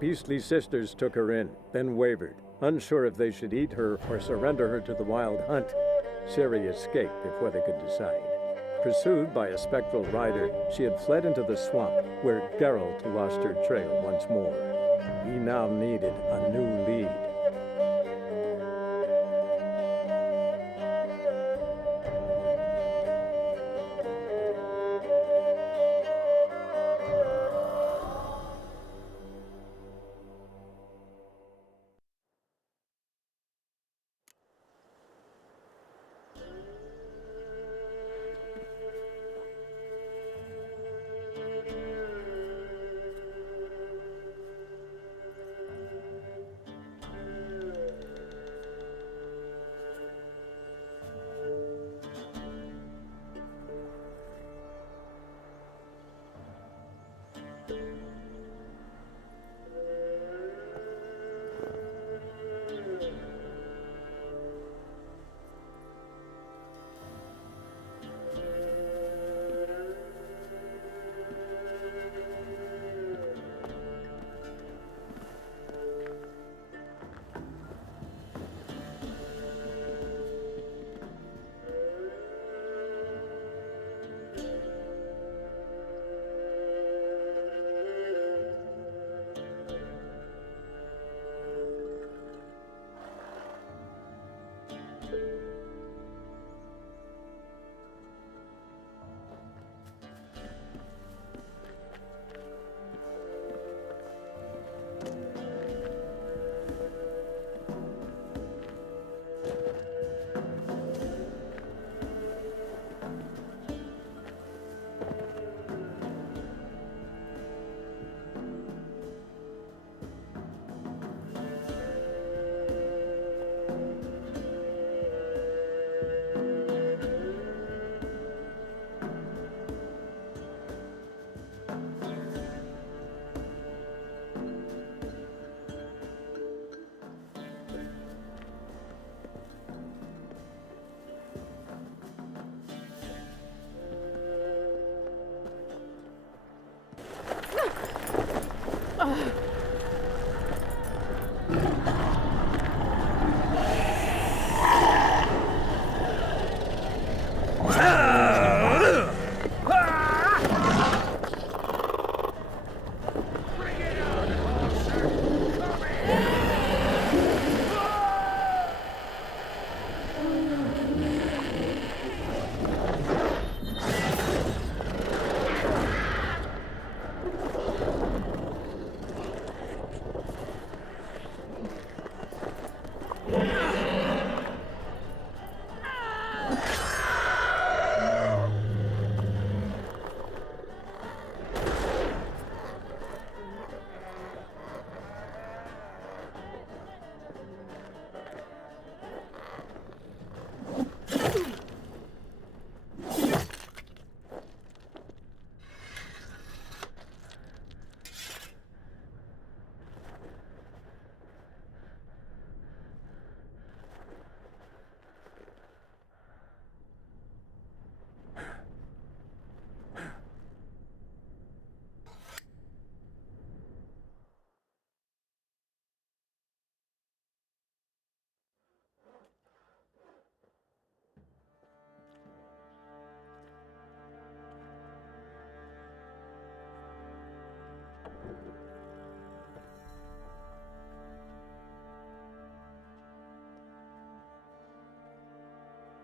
beastly sisters took her in, then wavered, unsure if they should eat her or surrender her to the wild hunt. Ciri escaped before they could decide. Pursued by a spectral rider, she had fled into the swamp, where Geralt lost her trail once more. He now needed a new lead.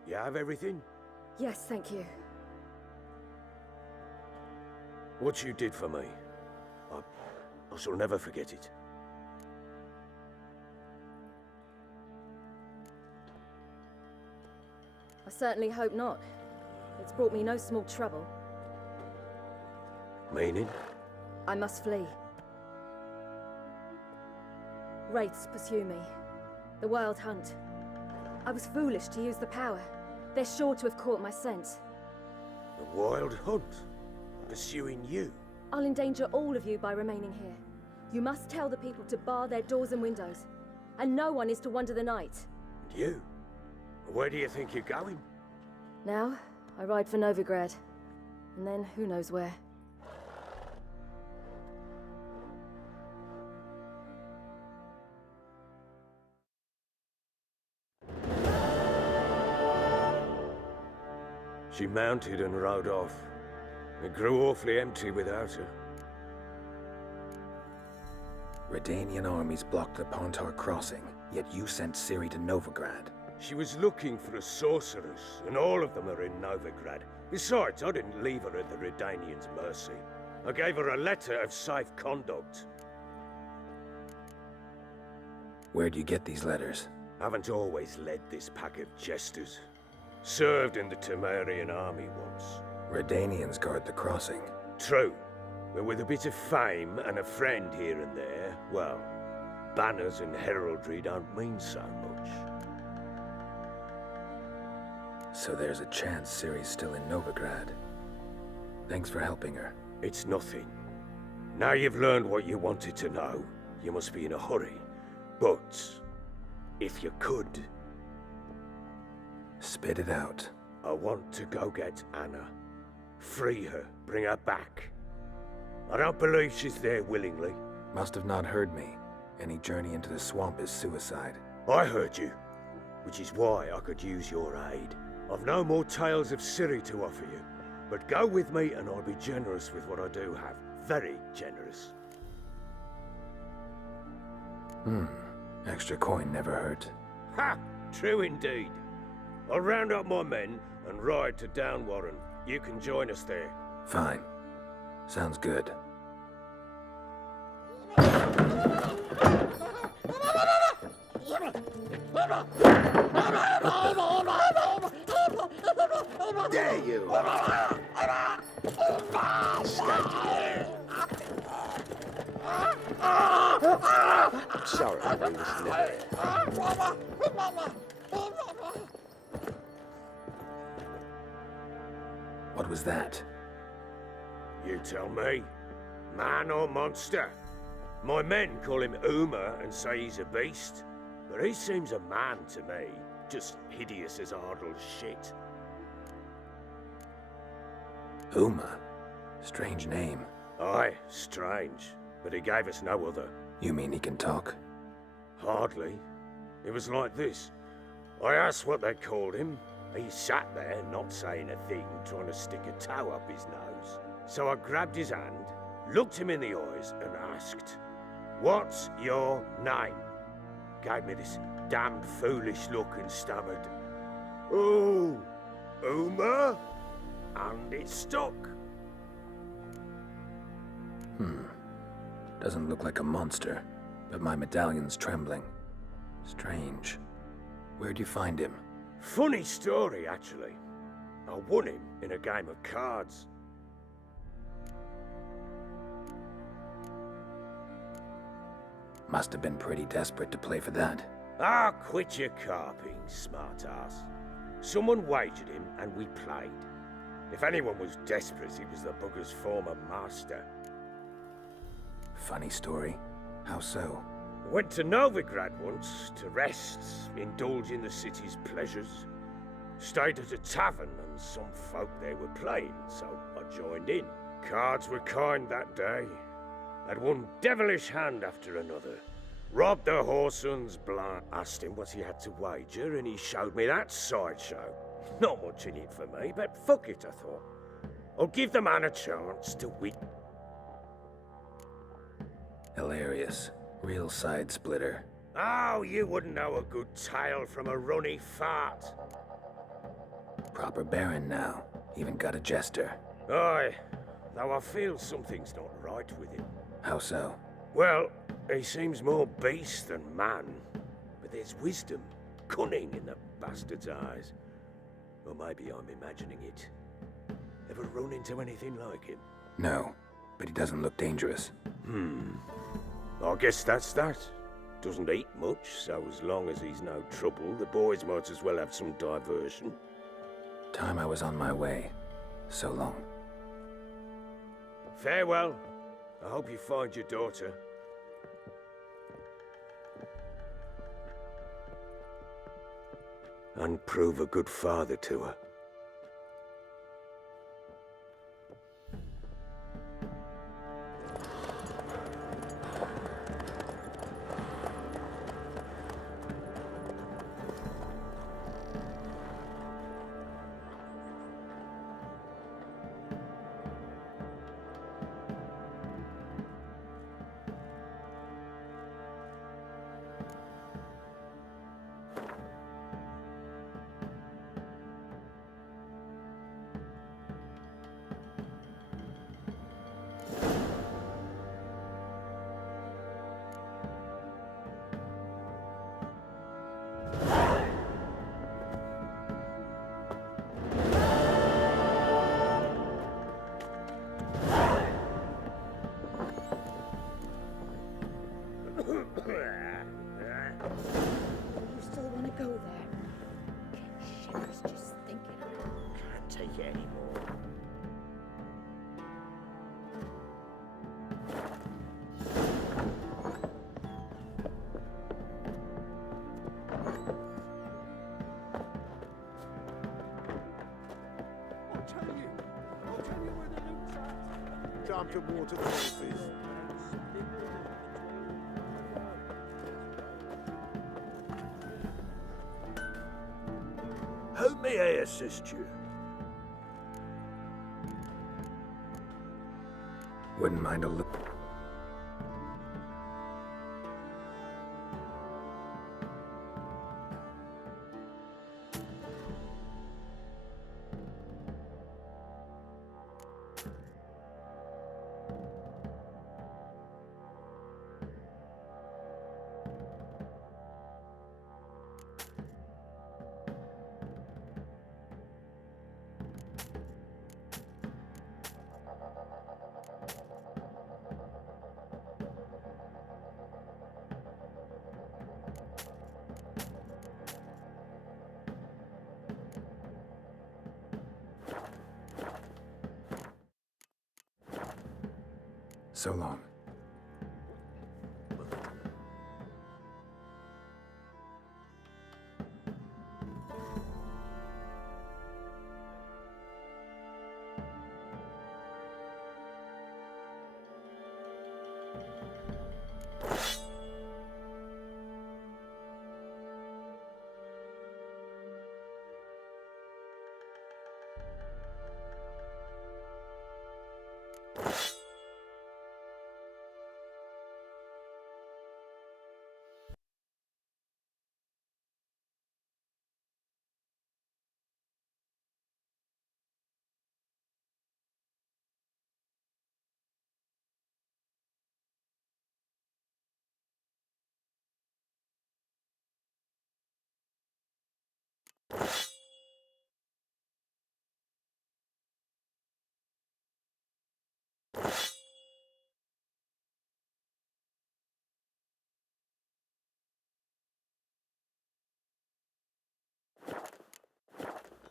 You have everything? Yes, thank you. What you did for me, I shall never forget it. I certainly hope not. It's brought me no small trouble. Meaning? I must flee. Wraiths pursue me. The wild hunt. I was foolish to use the power. They're sure to have caught my scent. The wild hunt? Pursuing you? I'll endanger all of you by remaining here. You must tell the people to bar their doors and windows. And no one is to wander the night. And you? Where do you think you're going? Now, I ride for Novigrad. And then, who knows where. She mounted and rode off. It grew awfully empty without her. Redanian armies blocked the Pontar crossing, yet you sent Ciri to Novigrad. She was looking for a sorceress, and all of them are in Novigrad. Besides, I didn't leave her at the Redanians' mercy. I gave her a letter of safe conduct. Where'd you get these letters? Haven't always led this pack of jesters. Served in the Temerian army once. Redanians guard the crossing. True, but with a bit of fame and a friend here and there, well, banners and heraldry don't mean so much. So there's a chance Ciri's still in Novigrad. Thanks for helping her. It's nothing. Now you've learned what you wanted to know, you must be in a hurry. But, if you could... Spit it out. I want to go get Anna. Free her, bring her back. I don't believe she's there willingly. Must have not heard me. Any journey into the swamp is suicide. I heard you, which is why I could use your aid. I've no more tales of Ciri to offer you, but go with me and I'll be generous with what I do have. Very generous. Extra coin never hurt. Ha! True indeed. I'll round up my men and ride to Downwarren. You can join us there. Fine. Sounds good. There you are! Sorry, I was never. What was that? You tell me. Man or monster? My men call him Uma and say he's a beast, but he seems a man to me. Just hideous as Ardle's shit. Uma? Strange name. Aye, strange, but he gave us no other. You mean he can talk? Hardly. It was like this. I asked what they called him. He sat there, not saying a thing, trying to stick a toe up his nose. So I grabbed his hand, looked him in the eyes, and asked, "What's your name?" Gave me this damned foolish look and stammered, "Oh, Uma?" And it stuck. Doesn't look like a monster, but my medallion's trembling. Strange. Where'd you find him? Funny story, actually. I won him in a game of cards. Must have been pretty desperate to play for that. Ah, quit your carping, smartass. Someone wagered him and we played. If anyone was desperate, he was the bugger's former master. Funny story. How so? Went to Novigrad once to rest, indulge in the city's pleasures. Stayed at a tavern and some folk there were playing, so I joined in. Cards were kind that day. Had one devilish hand after another. Robbed the whoreson blind. Asked him what he had to wager and he showed me that sideshow. Not much in it for me, but fuck it, I thought. I'll give the man a chance to win. Hilarious. Real side splitter. Oh, you wouldn't know a good tale from a runny fart. Proper baron now. Even got a jester. Aye, though I feel something's not right with him. How so? Well, he seems more beast than man, but there's wisdom, cunning in the bastard's eyes. Or maybe I'm imagining it. Ever run into anything like him? No, but he doesn't look dangerous. I guess that's that. Doesn't eat much, so as long as he's no trouble, the boys might as well have some diversion. Time I was on my way. So long. Farewell. I hope you find your daughter. And prove a good father to her. You still want to go there? Get shivers just thinking of it. Can't take it anymore. I'll tell you where the loot's at. Time to water the horses. How may I assist you? Wouldn't mind a look. So long.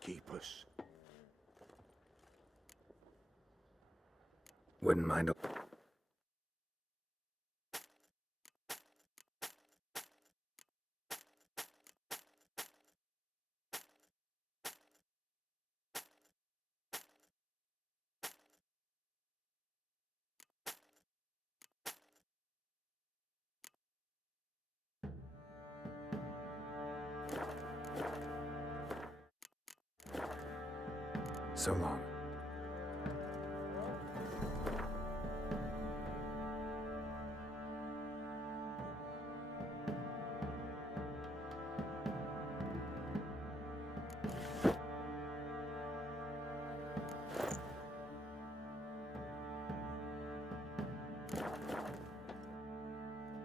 Keep us. Wouldn't mind a... So long.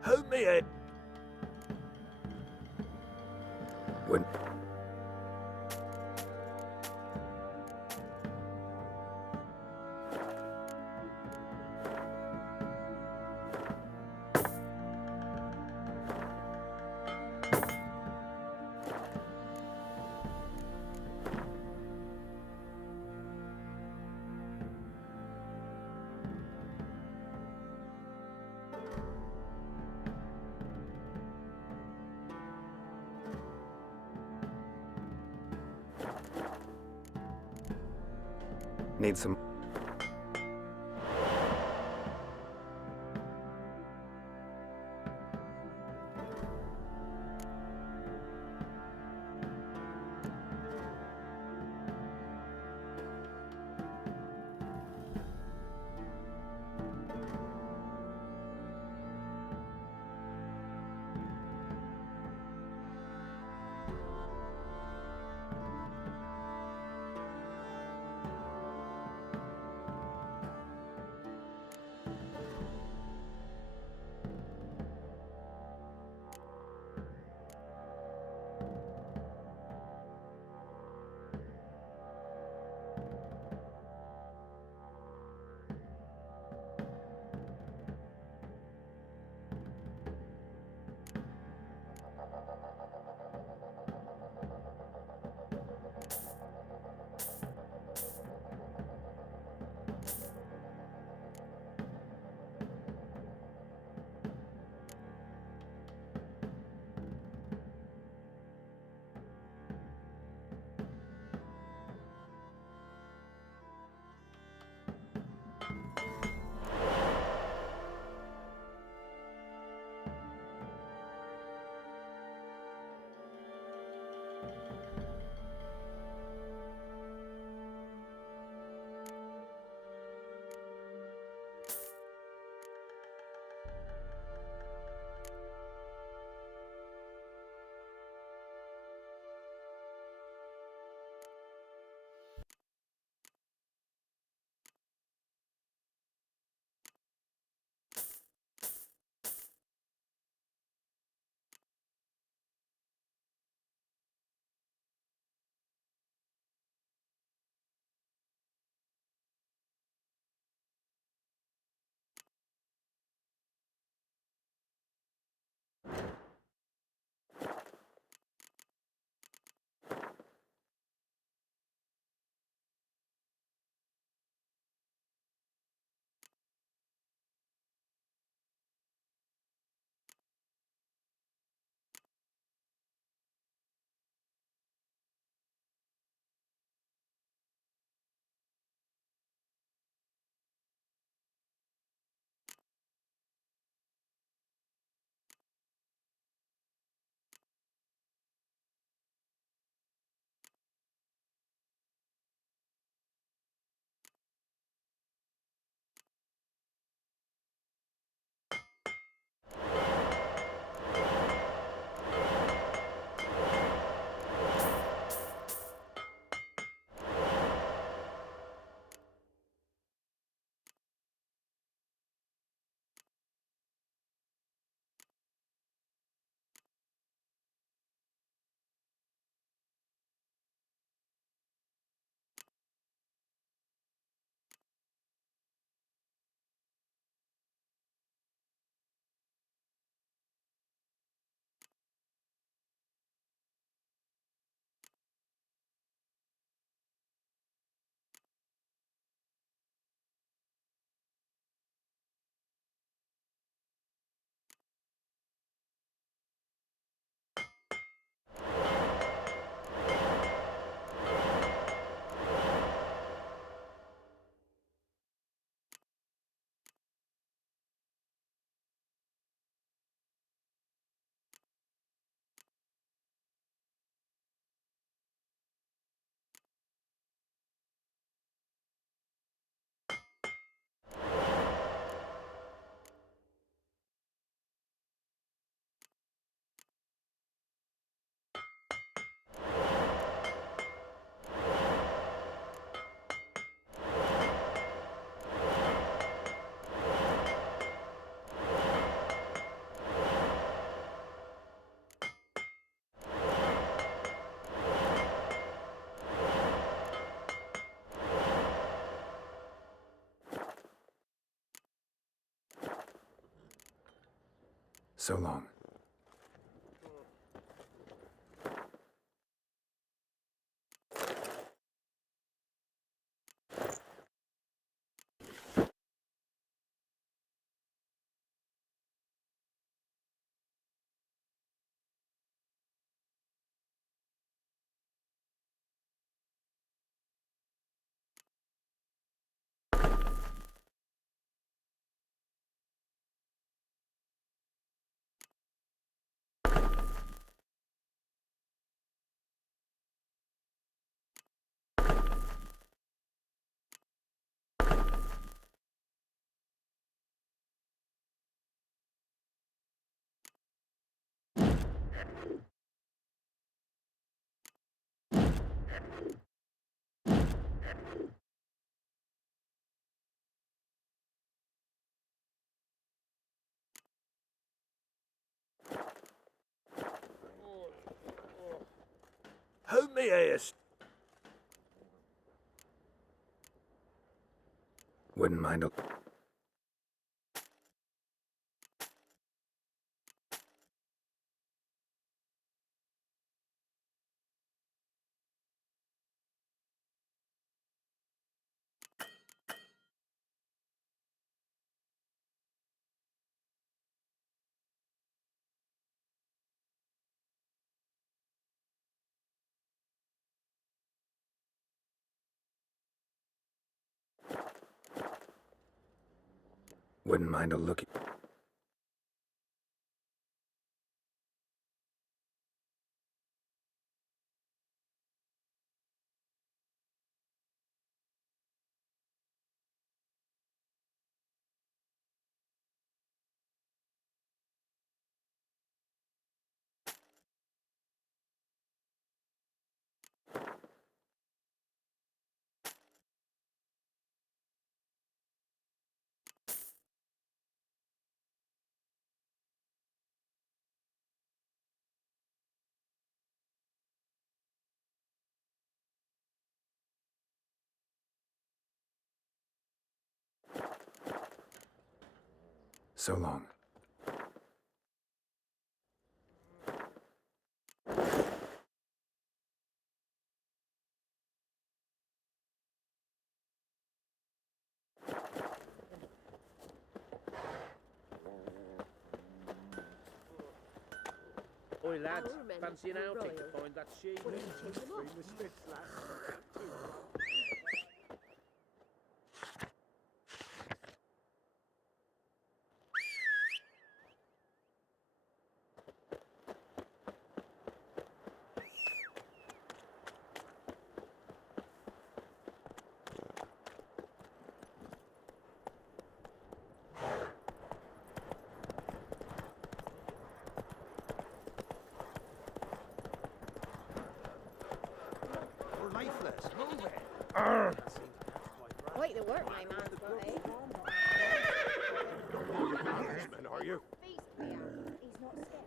How may I... Wouldn't... Need some... So long. Who me ears? Wouldn't mind a... Wouldn't mind a look. So long. Oi lads, fancy an outing to find that sheep? We're lifeless. Move it. Quite the work, my man's got, eh? Policeman, are you? He's not scared.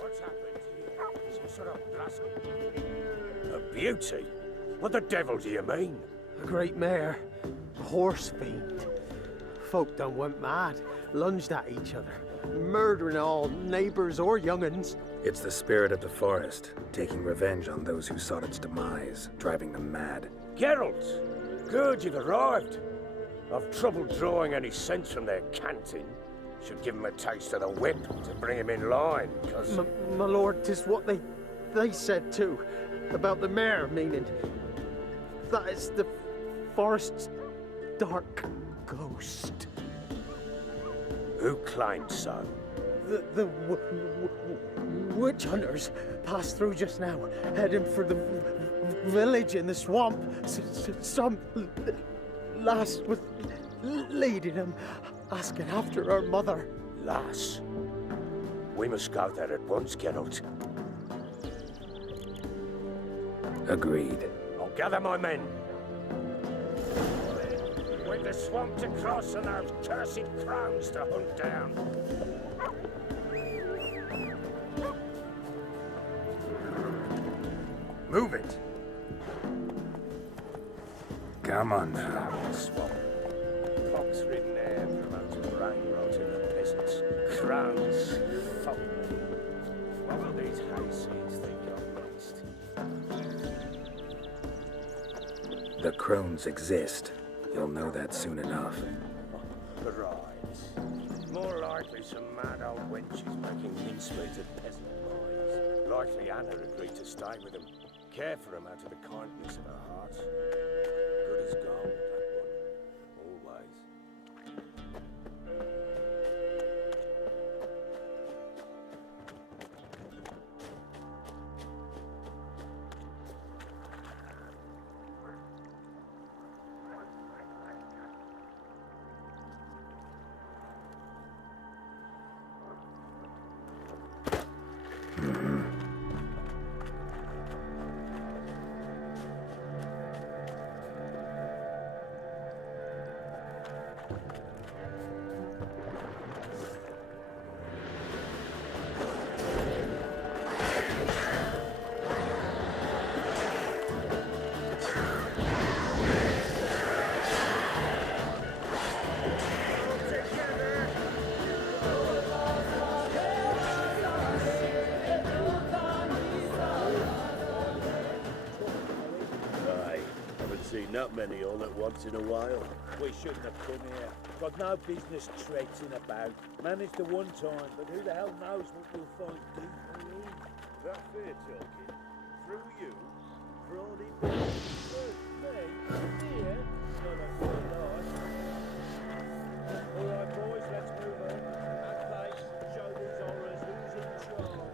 What's happened here? Some sort of blossom? A beauty? What the devil do you mean? A great mare. A horse fiend. Folk done went mad, lunged at each other, murdering all neighbours or young'uns. It's the spirit of the forest, taking revenge on those who sought its demise, driving them mad. Geralt! Good you've arrived. I've trouble drawing any sense from their canting. Should give 'em a taste of the whip to bring 'em in line, 'cause... My lord, 'tis what they said too, about the mare, meaning that is the forest's dark ghost. Who claimed so? The witch hunters passed through just now, heading for the village in the swamp. Some lass was leading them, asking after her mother. Lass. We must go there at once, Geralt. Agreed. I'll gather my men. With the swamp to cross and our cursed crows to hunt down. Move it. Come on now. Swamp. Pox-ridden air promotes brain rot in the peasants. Crows, folk. What will these hayseeds think of next? The crones exist. You'll know that soon enough. Right. More likely some mad old wenches making mincemeat of peasant minds. Likely Anna agreed to stay with them. Care for them out of the kindness of her heart. Good as gold, that one. Always. Not many all at once in a while. We shouldn't have come here. Got no business traipsing about. Managed the one time, but who the hell knows what we'll find deep beneath. That fair talking. Through you. Brought him back. Me? Here? Son of a life. All right, boys, let's move on. That place, show these horrors who's in charge.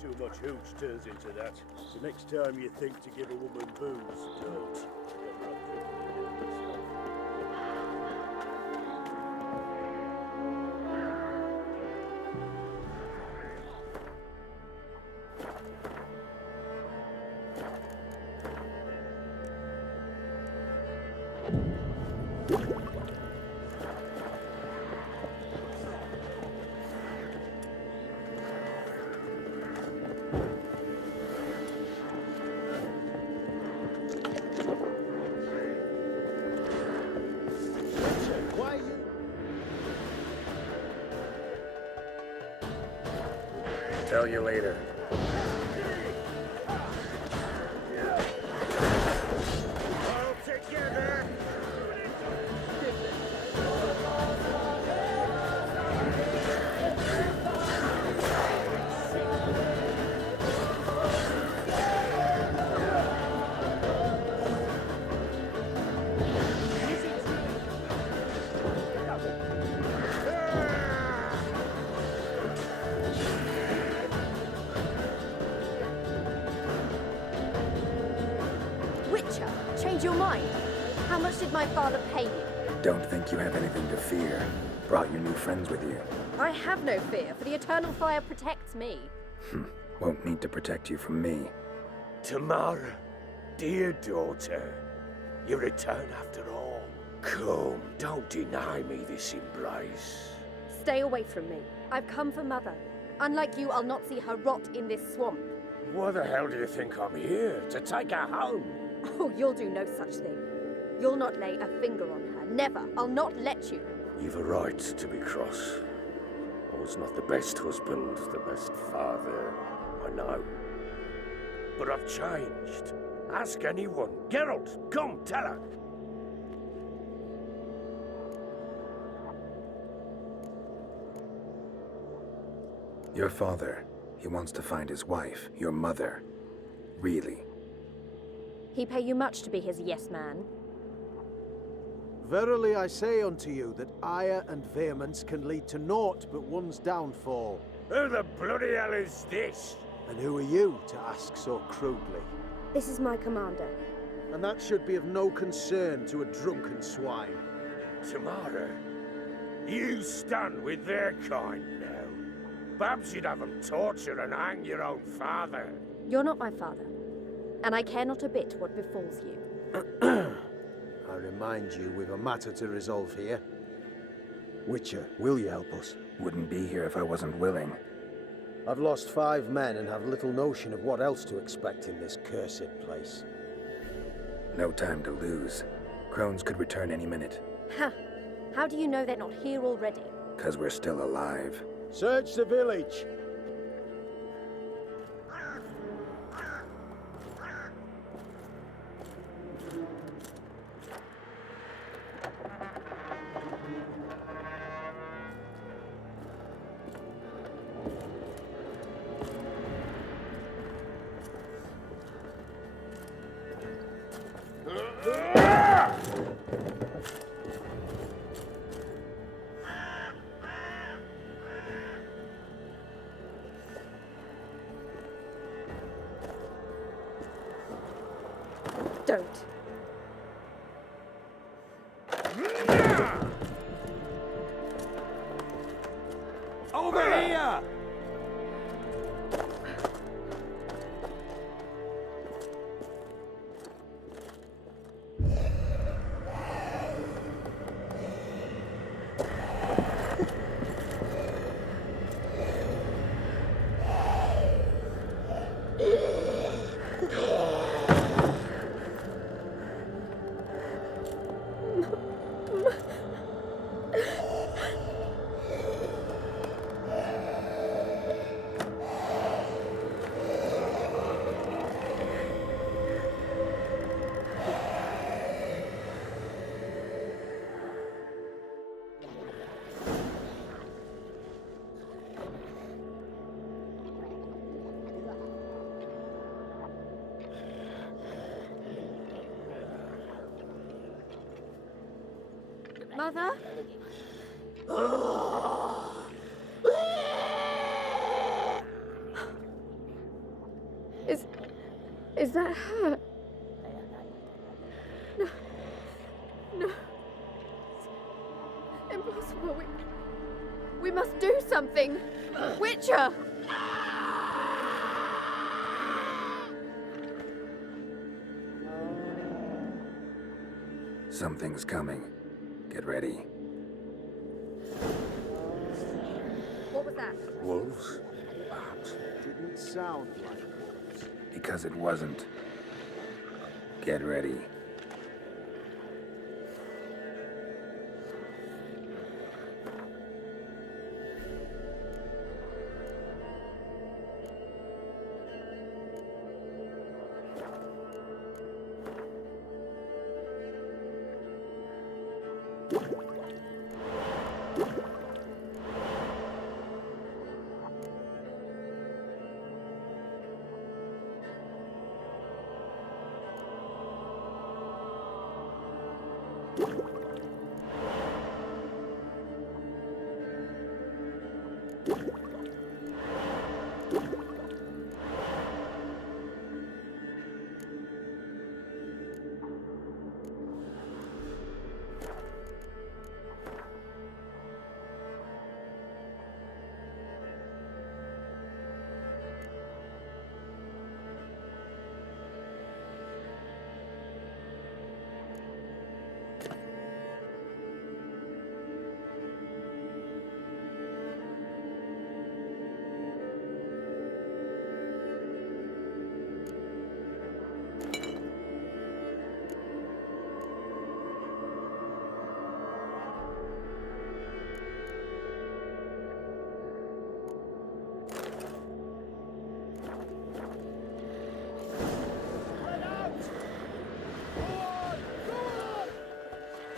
Too much hooch turns into that. So next time you think to give a woman booze, don't. Get her up drinking yourself. Tell you later. All together! Witcher, change your mind. How much did my father pay you? Don't think you have anything to fear. Brought your new friends with you. I have no fear, for the eternal fire protects me. Won't need to protect you from me. Tamara, dear daughter, you return after all. Come, don't deny me this embrace. Stay away from me. I've come for Mother. Unlike you, I'll not see her rot in this swamp. Why the hell do you think I'm here? To take her home? Oh, you'll do no such thing. You'll not lay a finger on her. Never. I'll not let you. You've a right to be cross. I was not the best husband, the best father, I know. But I've changed. Ask anyone. Geralt, come, tell her. Your father, he wants to find his wife, your mother. Really? He pay you much to be his yes man? Verily I say unto you that ire and vehemence can lead to naught but one's downfall. Who the bloody hell is this? And who are you to ask so crudely? This is my commander. And that should be of no concern to a drunken swine. Tamara, you stand with their kind now. Perhaps you'd have them torture and hang your own father. You're not my father, and I care not a bit what befalls you. I remind you, we've a matter to resolve here. Witcher, will you help us? Wouldn't be here if I wasn't willing. I've lost 5 men and have little notion of what else to expect in this cursed place. No time to lose. Crones could return any minute. Ha! How do you know they're not here already? 'Cause we're still alive. Search the village! Don't. Over here! Mother? Is that her? No. No. It's impossible. We must do something. Witcher! Something's coming. Get ready. What was that? Wolves? Perhaps. Didn't sound like it. Because it wasn't. Get ready.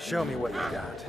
Show me what you got.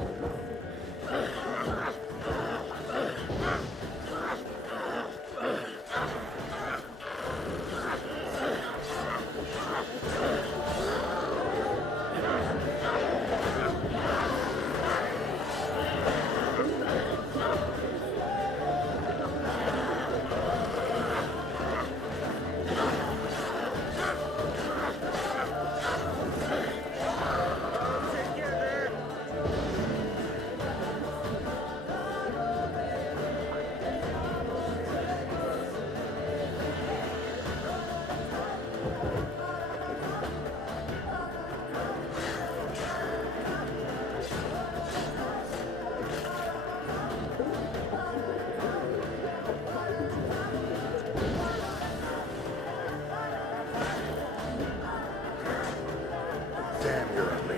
Damn, you're ugly.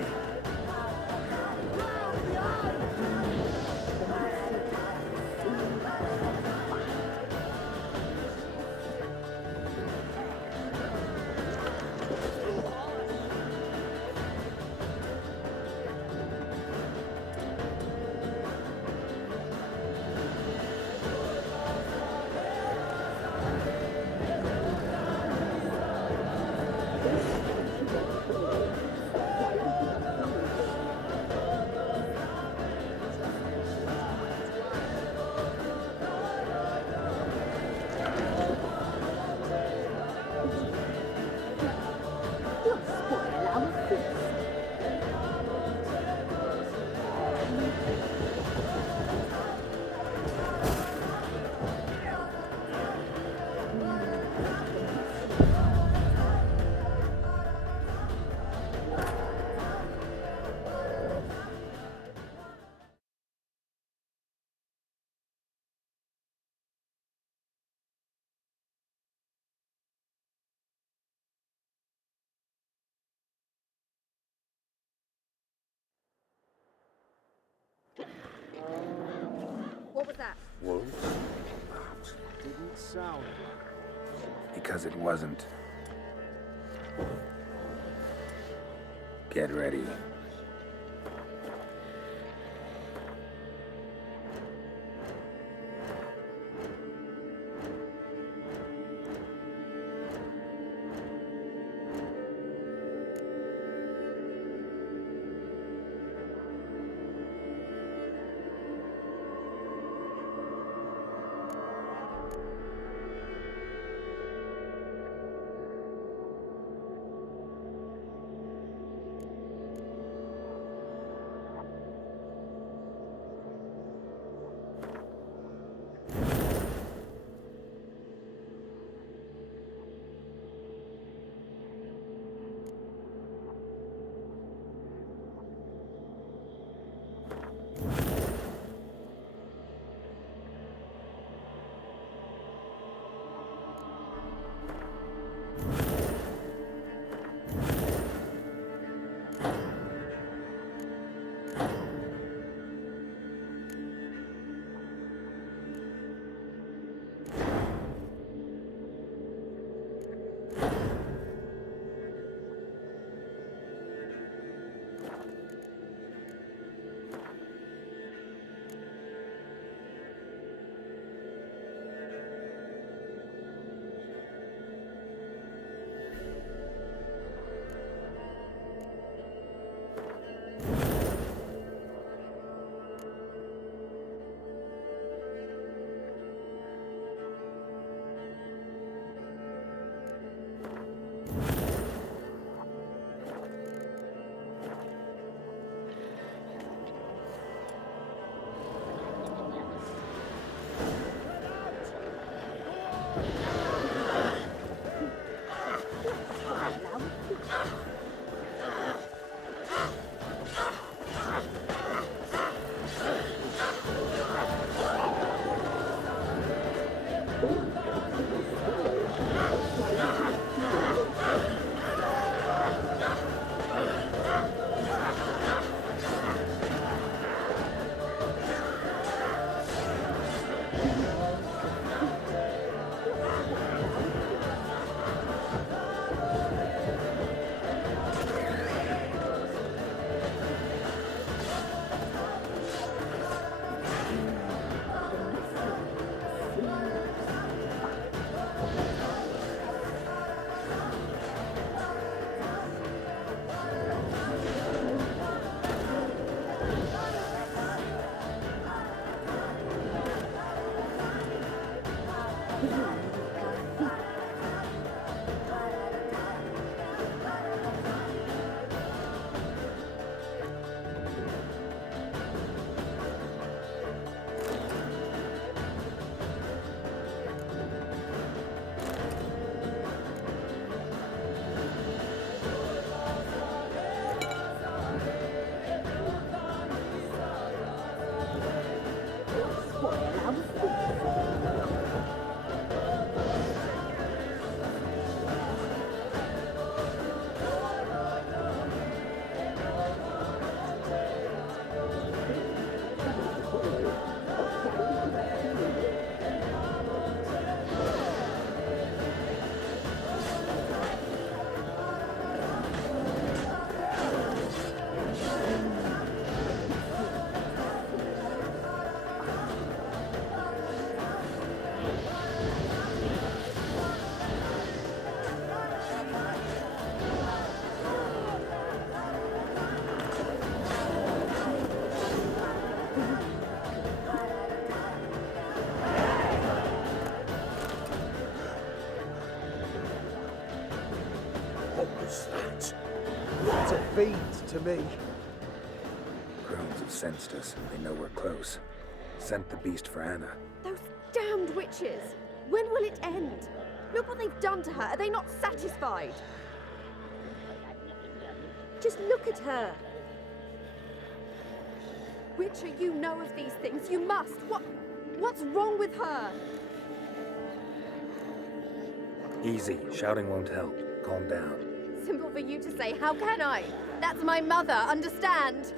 What was that? Wolves? Didn't sound Because it wasn't. Get ready. that? It's a fiend to me. Crones have sensed us. They know we're close. Sent the beast for Anna. Those damned witches! When will it end? Look what they've done to her. Are they not satisfied? Just look at her. Witcher, you know of these things. You must. What's wrong with her? Easy. Shouting won't help. Calm down. Simple for you to say. How can I? That's my mother. Understand?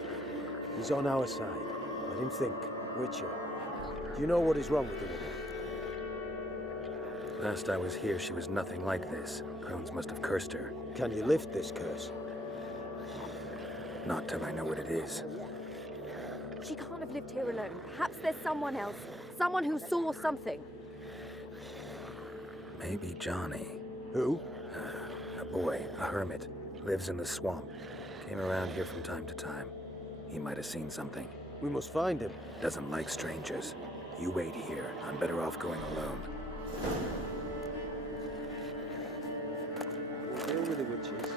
He's on our side. Let him think. Witcher, do you know what is wrong with the woman? Last I was here, she was nothing like this. Crones must have cursed her. Can you lift this curse? Not till I know what it is. She can't have lived here alone. Perhaps there's someone else. Someone who saw something. Maybe Johnny. Who? A boy, a hermit. Lives in the swamp. Came around here from time to time. He might have seen something. We must find him. Doesn't like strangers. You wait here. I'm better off going alone. We'll deal with the witches.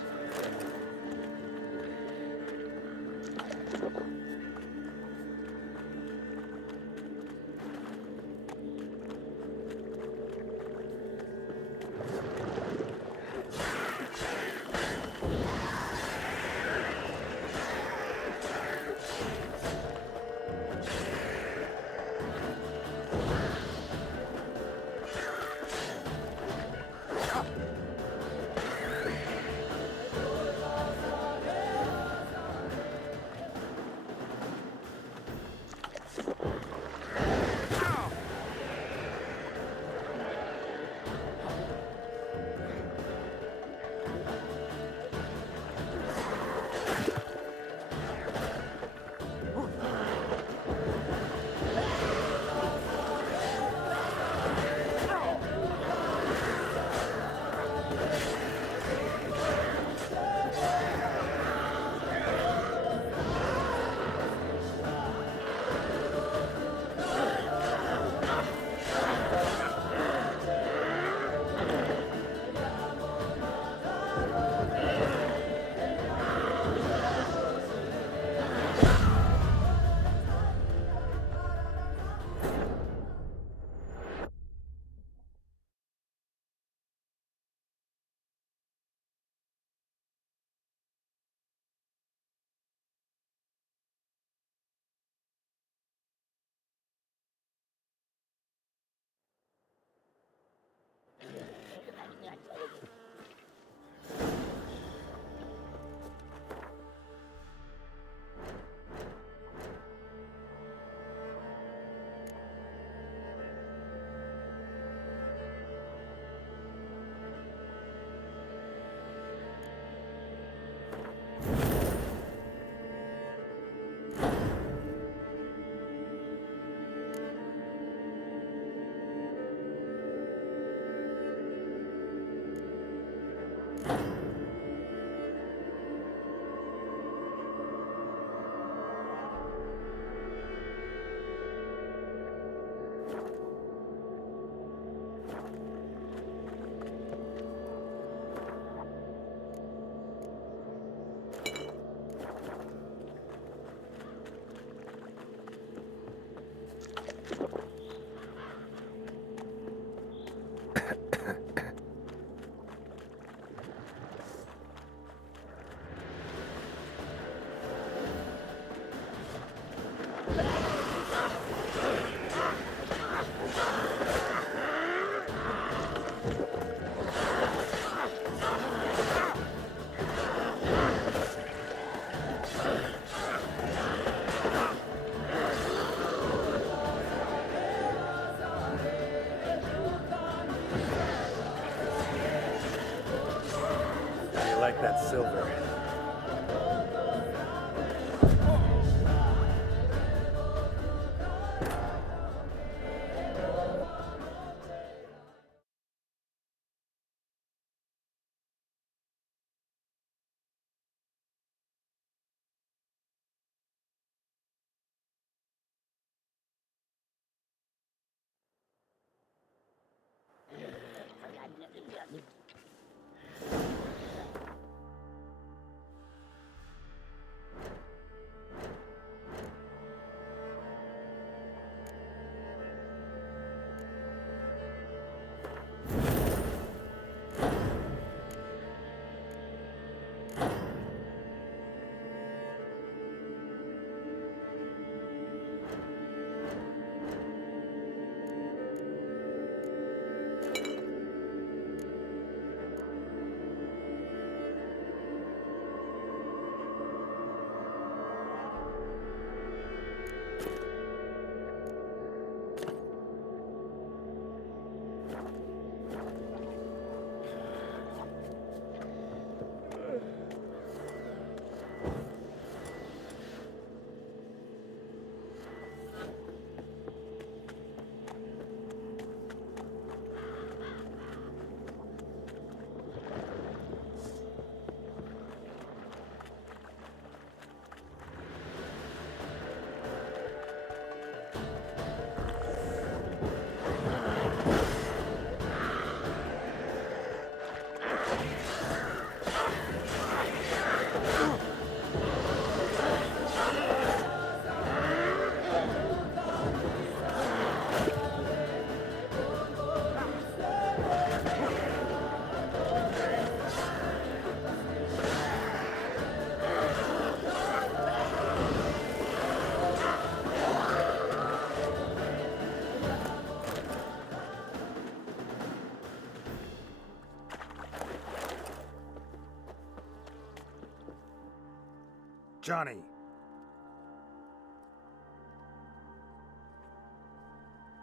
Johnny!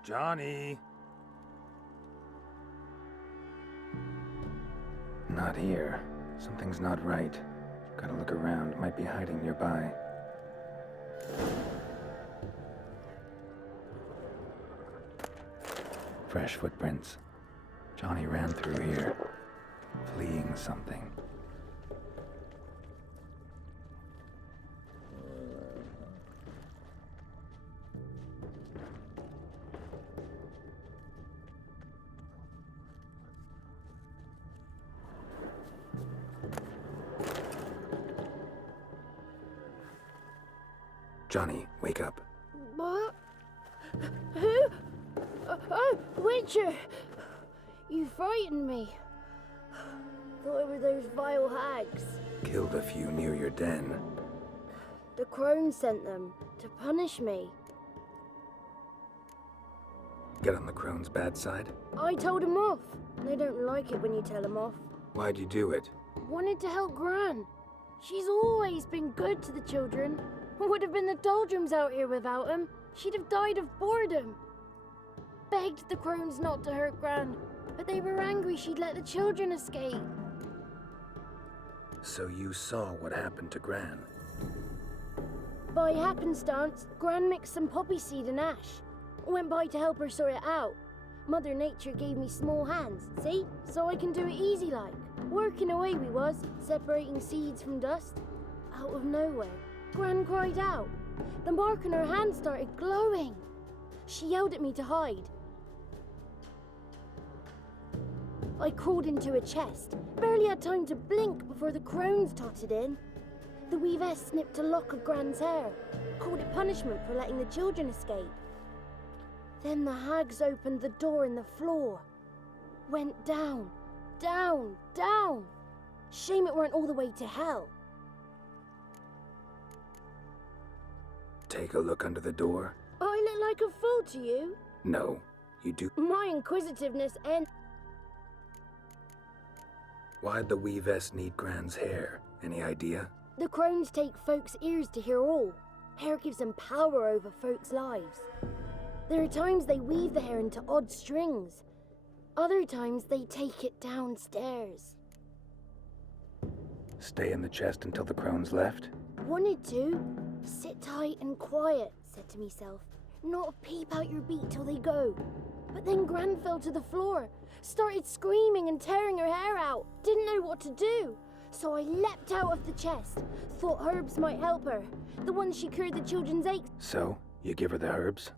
Johnny! Not here. Something's not right. Gotta look around. Might be hiding nearby. Fresh footprints. Johnny ran through here, fleeing something. Johnny, wake up. What? Who? Oh, Witcher! You frightened me. Thought it were those vile hags. Killed a few near your den. The crone sent them to punish me. Get on the crone's bad side? I told them off. They don't like it when you tell them off. Why'd you do it? Wanted to help Gran. She's always been good to the children. Would have been the doldrums out here without him. She'd have died of boredom. Begged the crones not to hurt Gran, but they were angry she'd let the children escape. So you saw what happened to Gran? By happenstance, Gran mixed some poppy seed and ash. Went by to help her sort it out. Mother Nature gave me small hands, see? So I can do it easy like. Working away we was, separating seeds from dust. Out of nowhere, Gran cried out. The mark on her hand started glowing. She yelled at me to hide. I crawled into a chest. Barely had time to blink before the crones totted in. The weavess snipped a lock of Gran's hair. Called it punishment for letting the children escape. Then the hags opened the door in the floor. Went down, down, down. Shame it weren't all the way to hell. Take a look under the door? I look like a fool to you? No, you do. My inquisitiveness and... Why'd the weavess need Gran's hair? Any idea? The crones take folks' ears to hear all. Hair gives them power over folks' lives. There are times they weave the hair into odd strings. Other times they take it downstairs. Stay in the chest until the crones left? Wanted to. Sit tight and quiet, said to myself. Not peep out your beat till they go. But then Gran fell to the floor. Started screaming and tearing her hair out. Didn't know what to do. So I leapt out of the chest. Thought herbs might help her. The ones she cured the children's aches. So, you give her the herbs?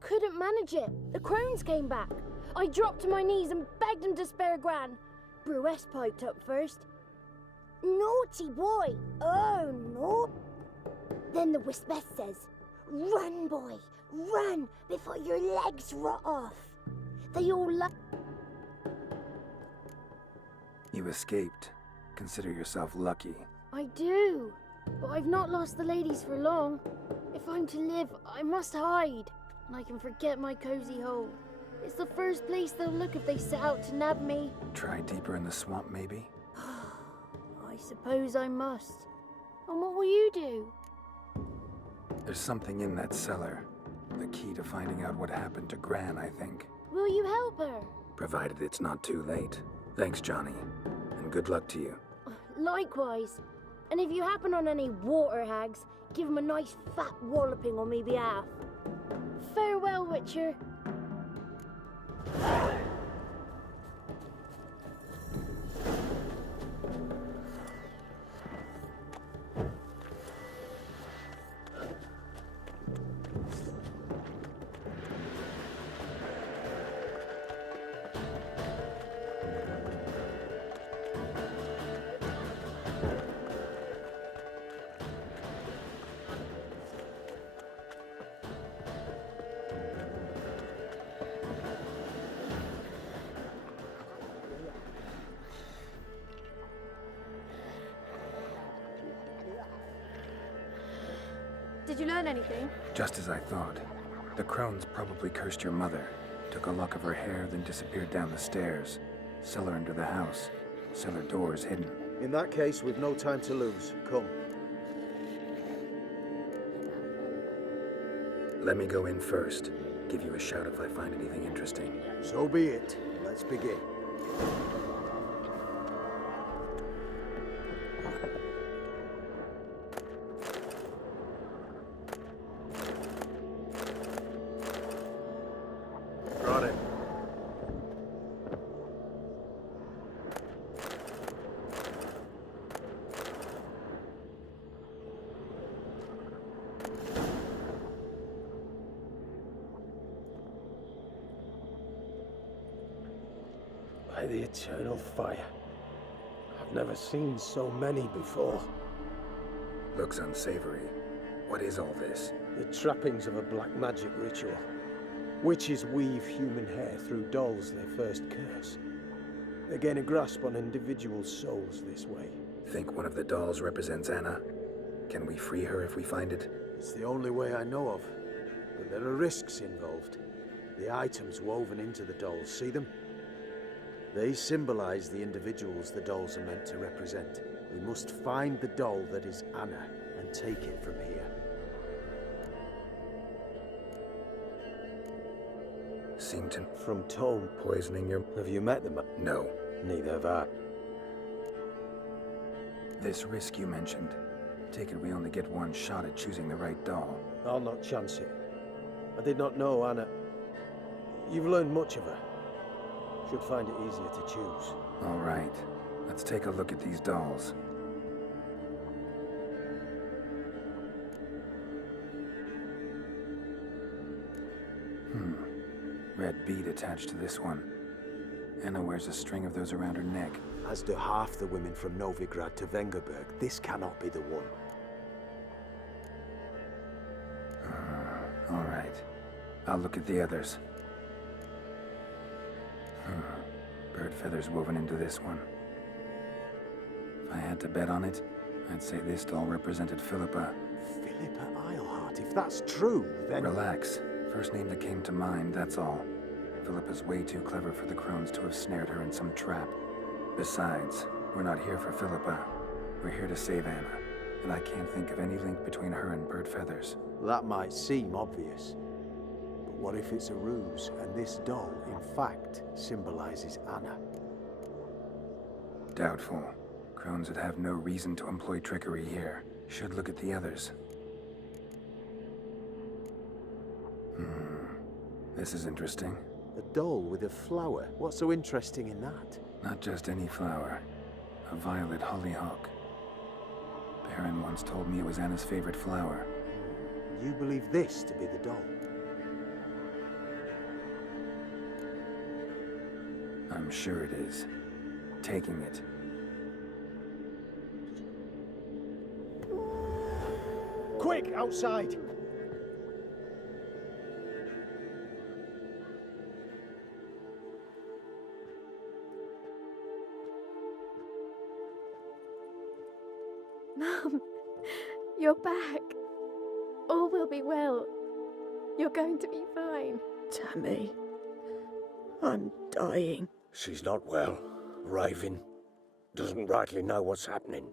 Couldn't manage it. The crones came back. I dropped to my knees and begged them to spare Gran. Brewess piped up first. Naughty boy. Oh, no. Then the wispess says, run, boy. Run before your legs rot off. They all You escaped. Consider yourself lucky. I do. But I've not lost the ladies for long. If I'm to live, I must hide. And I can forget my cozy hole. It's the first place they'll look if they set out to nab me. Try deeper in the swamp, maybe? I suppose I must. And what will you do? There's something in that cellar. The key to finding out what happened to Gran, I think. Will you help her? Provided it's not too late. Thanks, Johnny. And good luck to you. Likewise. And if you happen on any water hags, give them a nice fat walloping on me behalf. Farewell, Witcher. Did you learn anything? Just as I thought. The crones probably cursed your mother. Took a lock of her hair, then disappeared down the stairs. Cellar under the house. Cellar doors hidden. In that case, we've no time to lose. Come. Let me go in first. Give you a shout if I find anything interesting. So be it. Let's begin. Got it. By the eternal fire. I've never seen so many before. Looks unsavory. What is all this? The trappings of a black magic ritual. Witches weave human hair through dolls they first curse. They gain a grasp on individual souls this way. Think one of the dolls represents Anna? Can we free her if we find it? It's the only way I know of. But there are risks involved. The items woven into the dolls, see them? They symbolize the individuals the dolls are meant to represent. We must find the doll that is Anna and take it from here. Seem From Tome. poisoning your... Have you met them? No. Neither have I. This risk you mentioned. Take it we only get one shot at choosing the right doll. I'll not chance it. I did not know Anna. You've learned much of her. Should find it easier to choose. All right. Let's take a look at these dolls. Red bead attached to this one. Anna wears a string of those around her neck. As do half the women from Novigrad to Vengerberg. This cannot be the one. All right. I'll look at the others. Bird feathers woven into this one. If I had to bet on it, I'd say this doll represented Philippa. Philippa Eilhart, if that's true, then... Relax. First name that came to mind, that's all. Philippa's way too clever for the crones to have snared her in some trap. Besides, we're not here for Philippa. We're here to save Anna. And I can't think of any link between her and bird feathers. That might seem obvious. But what if it's a ruse, and this doll, in fact, symbolizes Anna? Doubtful. Crones would have no reason to employ trickery here. Should look at the others. This is interesting. A doll with a flower. What's so interesting in that? Not just any flower. A violet hollyhock. Baron once told me it was Anna's favorite flower. You believe this to be the doll? I'm sure it is. Taking it. Quick, outside! Mum, you're back. All will be well. You're going to be fine. Tammy, I'm dying. She's not well. Raving. Doesn't rightly know what's happening.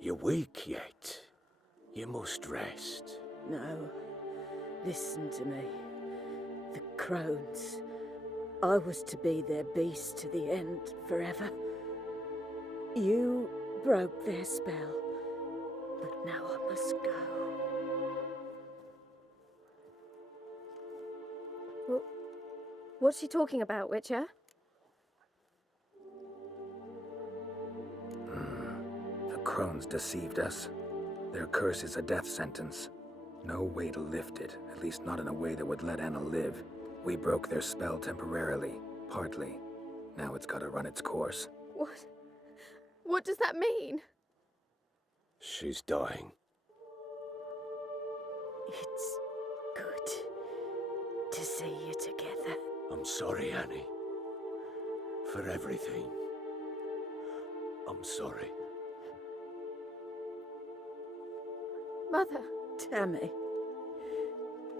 You're weak yet. You must rest. No, listen to me. The crones. I was to be their beast to the end, forever. You broke their spell, but now I must go. What's she talking about, Witcher? The crones deceived us. Their curse is a death sentence. No way to lift it, at least not in a way that would let Anna live. We broke their spell temporarily, partly. Now it's gotta run its course. What? What does that mean? She's dying. It's good to see you together. I'm sorry, Annie. For everything. I'm sorry. Mother. Tammy,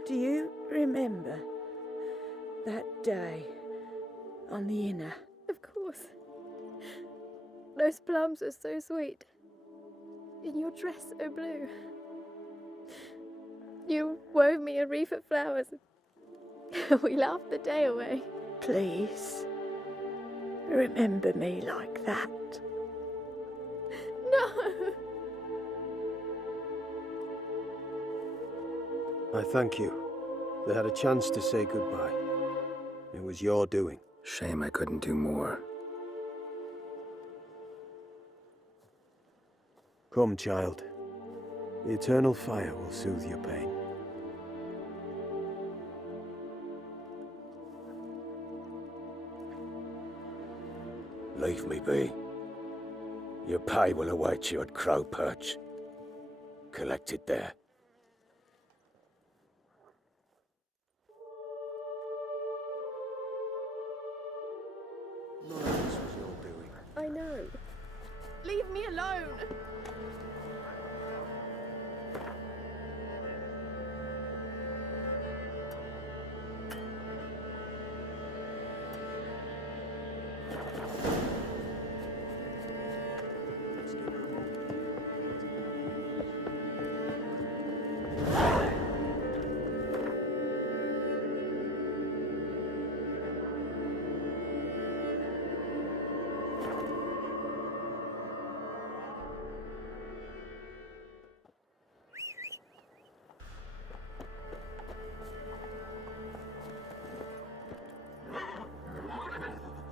do you remember that day on the inner? Of course. Those plums are so sweet. in your dress so blue. You wove me a wreath of flowers. We laughed the day away. Please, remember me like that. No! I thank you. They had a chance to say goodbye. It was your doing. Shame I couldn't do more. Come, child. The eternal fire will soothe your pain. Leave me be. Your pay will await you at Crow Perch. Collect it there. None of this was your doing. I know. Leave me alone!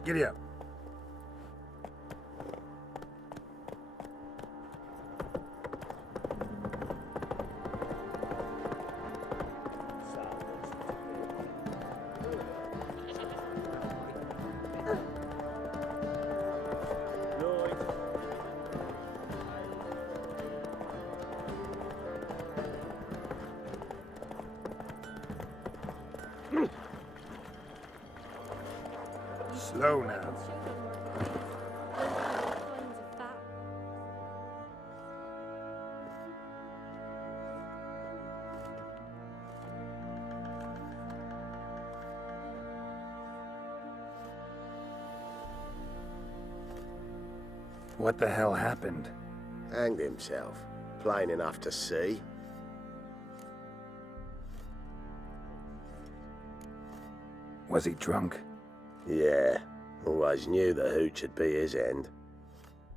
Giddy up. Slow now. What the hell happened? Hanged himself. Plain enough to see. Was he drunk? Yeah. Always knew the hooch would be his end.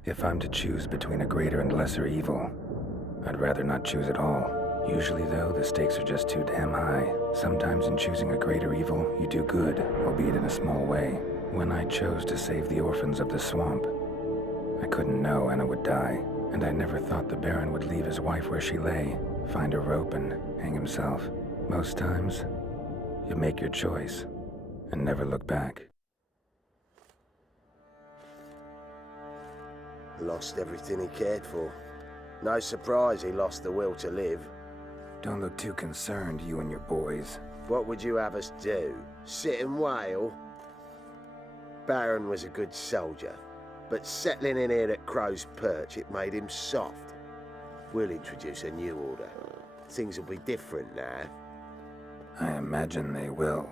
If I'm to choose between a greater and lesser evil, I'd rather not choose at all. Usually, though, the stakes are just too damn high. Sometimes in choosing a greater evil, you do good, albeit in a small way. When I chose to save the orphans of the swamp, I couldn't know Anna would die, and I never thought the Baron would leave his wife where she lay, find a rope and hang himself. Most times, you make your choice and never look back. Lost everything he cared for. No surprise he lost the will to live. Don't look too concerned, you and your boys. What would you have us do? Sit and wail? Baron was a good soldier, but settling in here at Crow's Perch, it made him soft. We'll introduce a new order. Things will be different now. I imagine they will.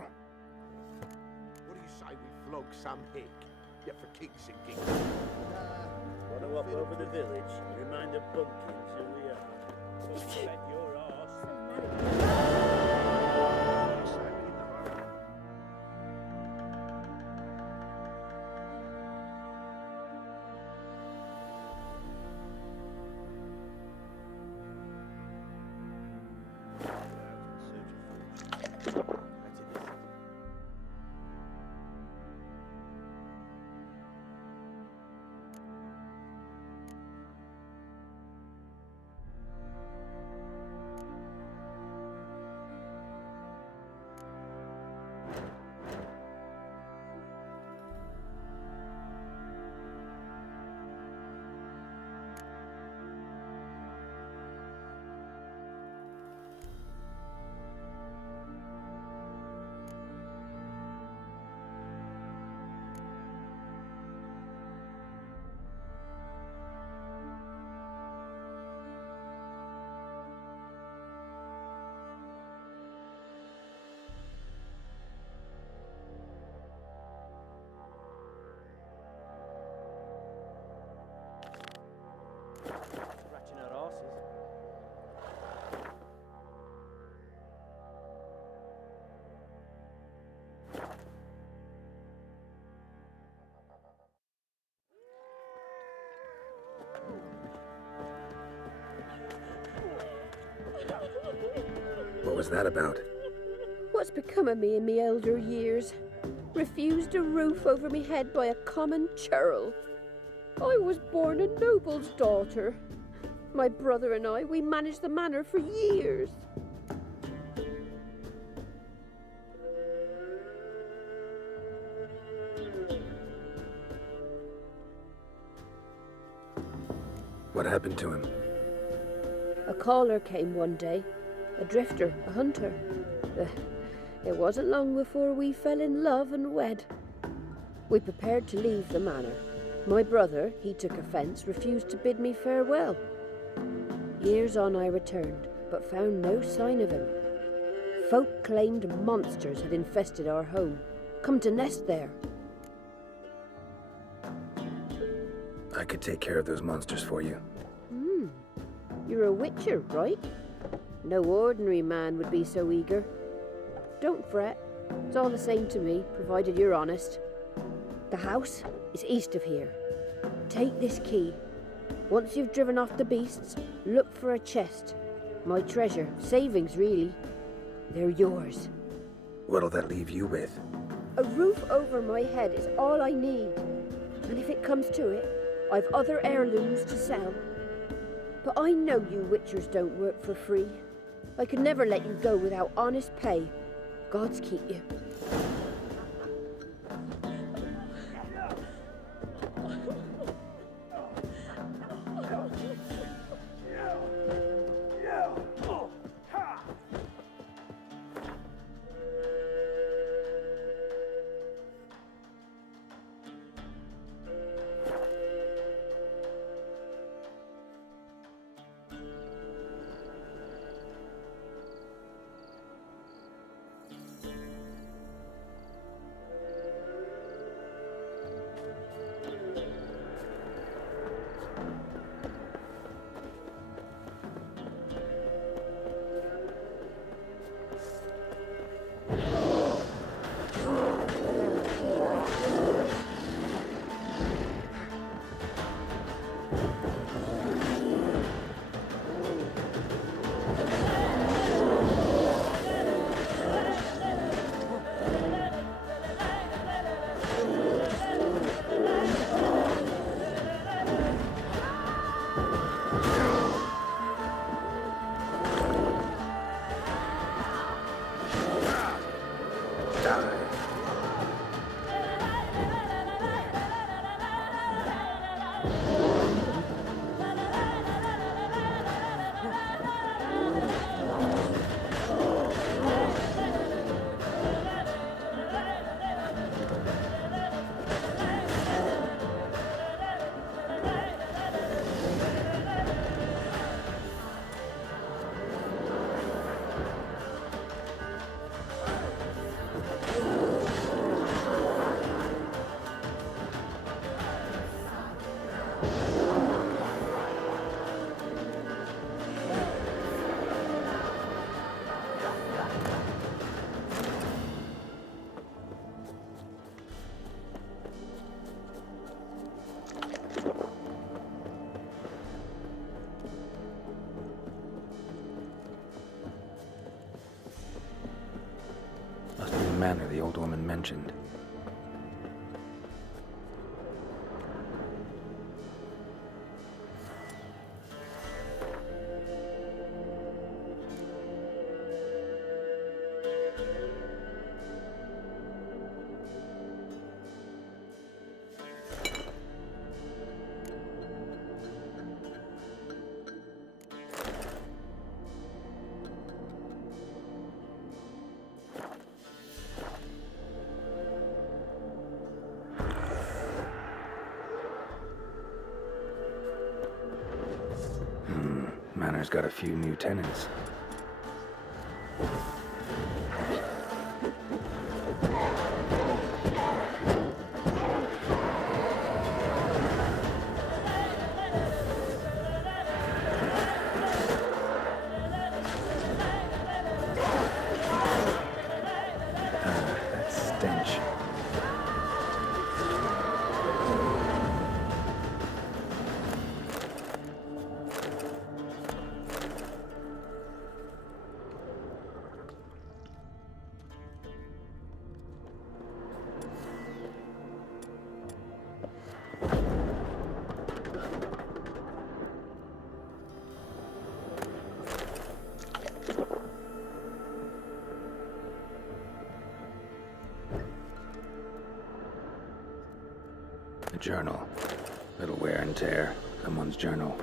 What do you say we flog some hick? Yeah, for kicks and giggles. Want to walk over the village? Remind the bumpkins who we are. Don't bet your arse. Scratching her was that about? What's become of me in me elder years? Refused a roof over me head by a common churl. I was born a noble's daughter. My brother and I, we managed the manor for years. What happened to him? A caller came one day, a drifter, a hunter. It wasn't long before we fell in love and wed. We prepared to leave the manor. My brother, he took offence, refused to bid me farewell. Years on I returned, but found no sign of him. Folk claimed monsters had infested our home, come to nest there. I could take care of those monsters for you. You're a witcher, right? No ordinary man would be so eager. Don't fret. It's all the same to me, provided you're honest. The house is east of here. Take this key. Once you've driven off the beasts, look for a chest. My treasure, savings really. They're yours. What'll that leave you with? A roof over my head is all I need. And if it comes to it, I've other heirlooms to sell. But I know you witchers don't work for free. I could never let you go without honest pay. Gods keep you. Manor the old woman mentioned. Manor's got a few new tenants. That stench. journal. Little wear and tear. Someone's journal.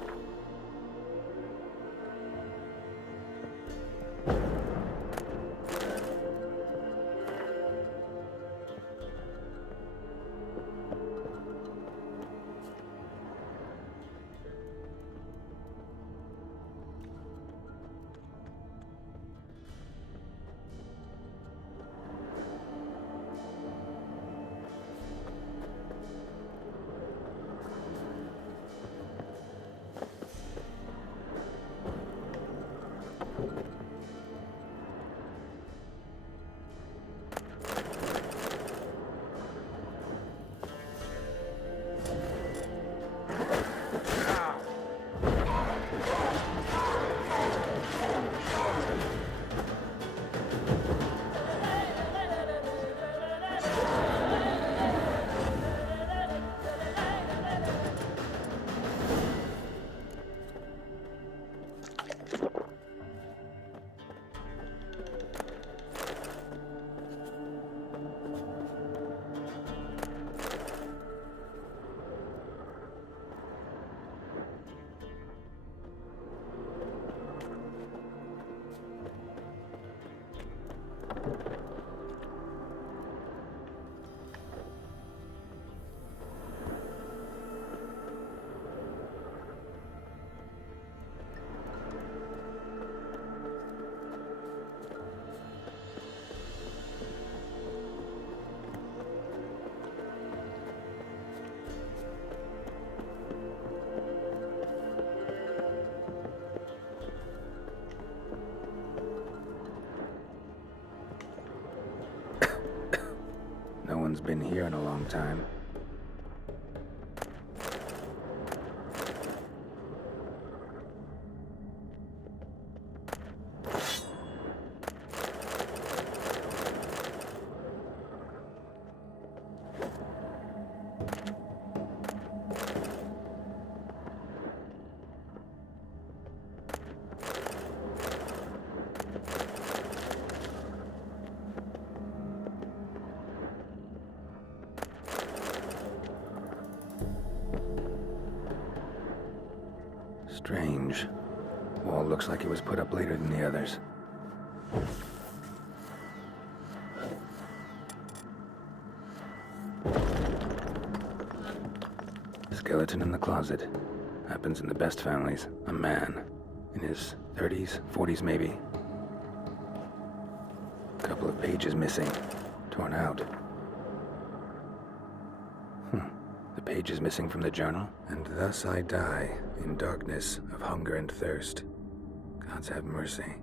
No one's been here in a long time. Strange. Wall looks like it was put up later than the others. Skeleton in the closet. Happens in the best families. A man. In his 30s, 40s maybe. Couple of pages missing. Torn out. The page is missing from the journal. And thus I die, in darkness of hunger and thirst. Gods have mercy.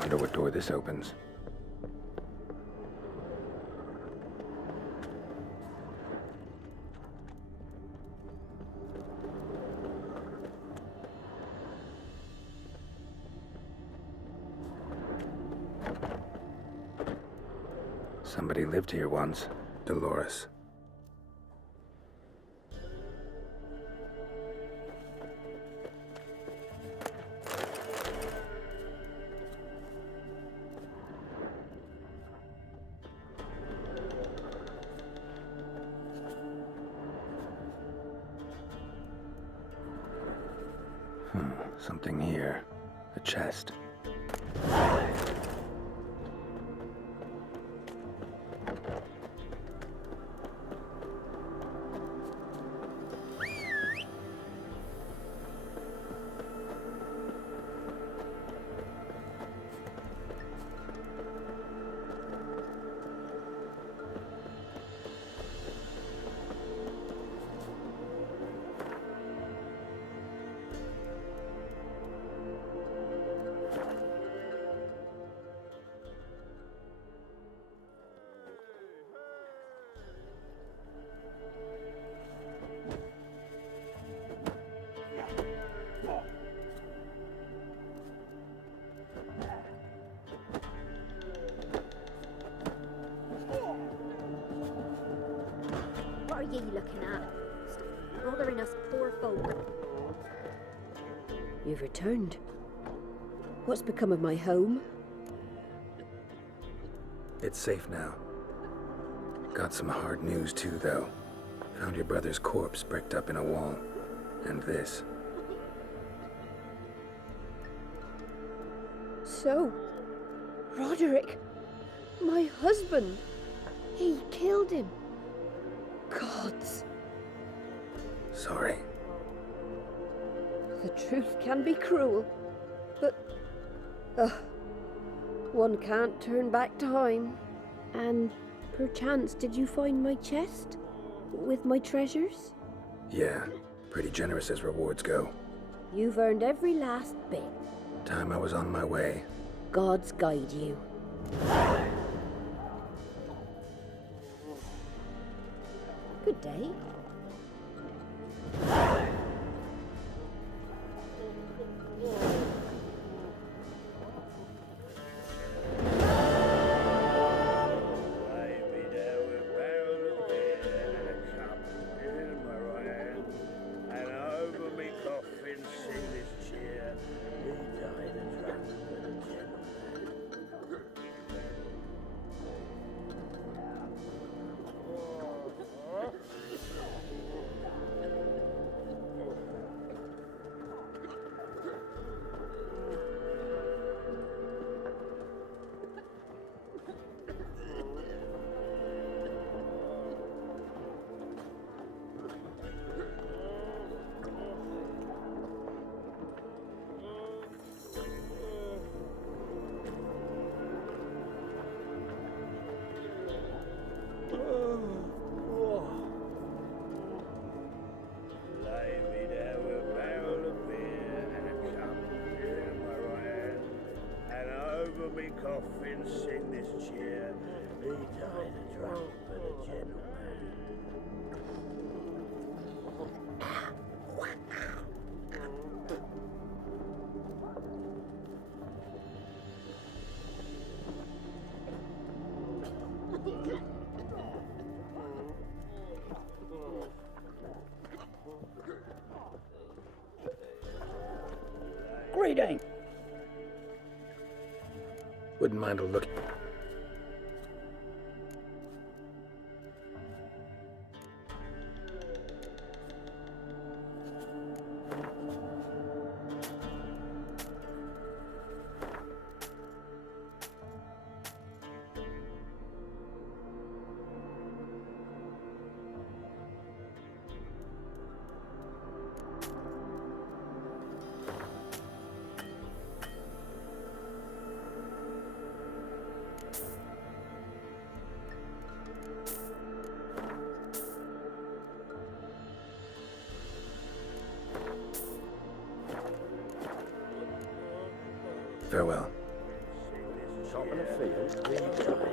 Wonder what door this opens. Somebody lived here once. Dolores. Something here. A chest. What are ye looking at? Stop bothering us poor folk. You've returned. What's become of my home? It's safe now. Got some hard news too, though. Found your brother's corpse bricked up in a wall. And this. So, Roderick, my husband, he killed him. Gods. Sorry. The truth can be cruel, but one can't turn back time. And perchance, did you find my chest with my treasures? Yeah, pretty generous as rewards go. You've earned every last bit. Time I was on my way. Gods guide you. Good day. Coffin, sing this cheer. He died a drunk, but a gentleman. Greeting. Wouldn't mind a look. Farewell. Top in a field.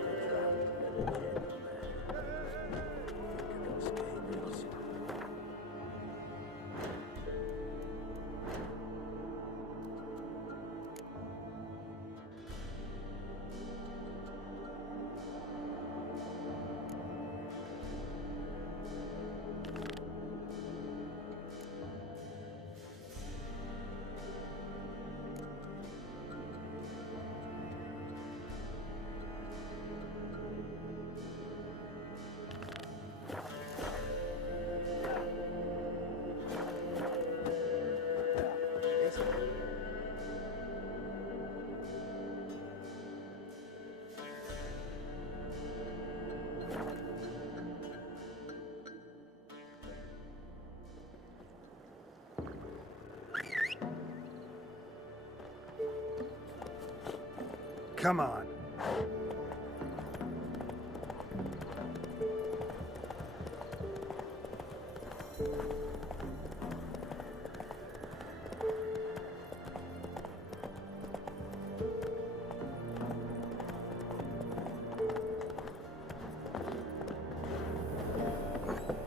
Come on.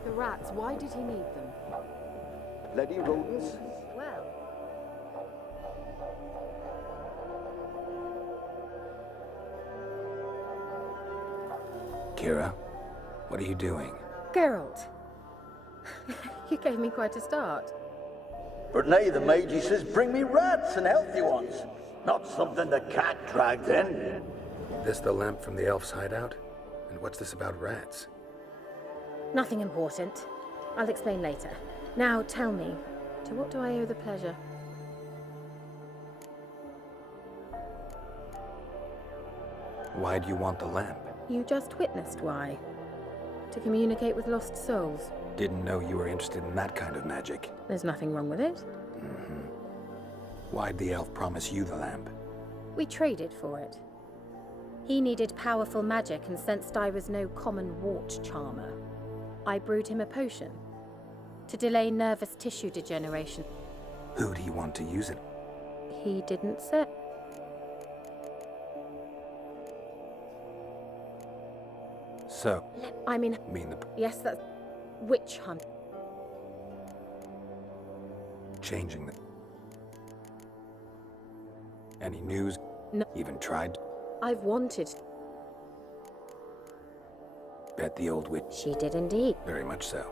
The rats, why did he need them? Bloody rodents. Well, Kira, what are you doing? Geralt. You gave me quite a start. But now the mage says bring me rats and healthy ones. Not something the cat dragged in. This the lamp from the elf's hideout? And what's this about rats? Nothing important. I'll explain later. Now tell me, to what do I owe the pleasure? Why do you want the lamp? You just witnessed why. To communicate with lost souls. Didn't know you were interested in that kind of magic. There's nothing wrong with it. Mm-hmm. Why'd the elf promise you the lamp? We traded for it. He needed powerful magic and sensed I was no common wart charmer. I brewed him a potion to delay nervous tissue degeneration. Who'd he want to use it? He didn't say. So, I mean the yes, that's witch hunt. changing the... Any news? No. Even tried? I've wanted. Bet the old witch... She did indeed. Very much so.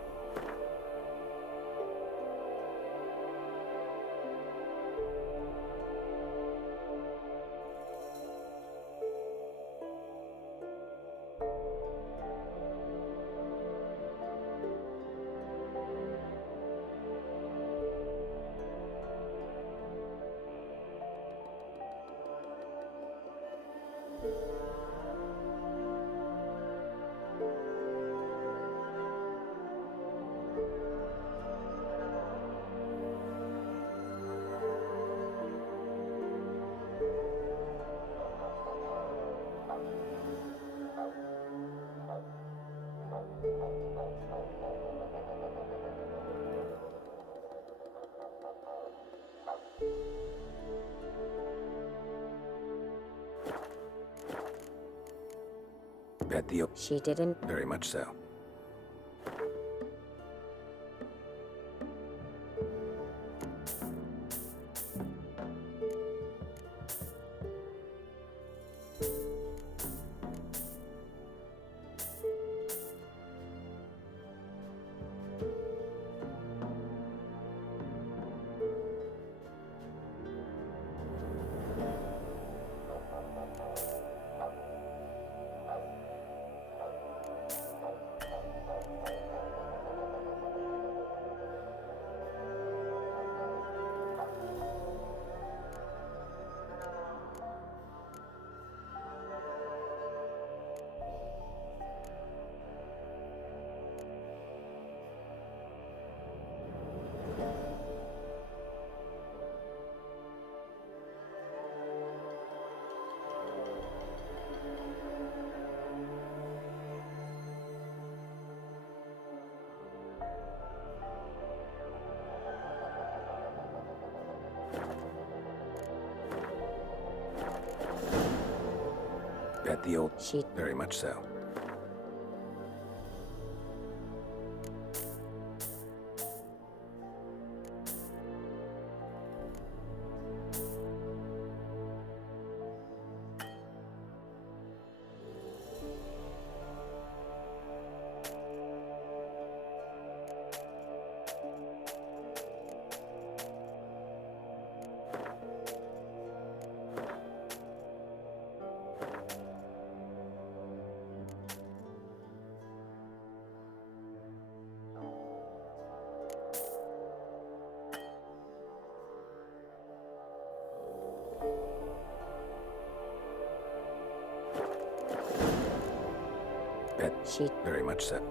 Bet the... She didn't. Very much so. Bet the old... She... Very much so. Bet She... Very much so.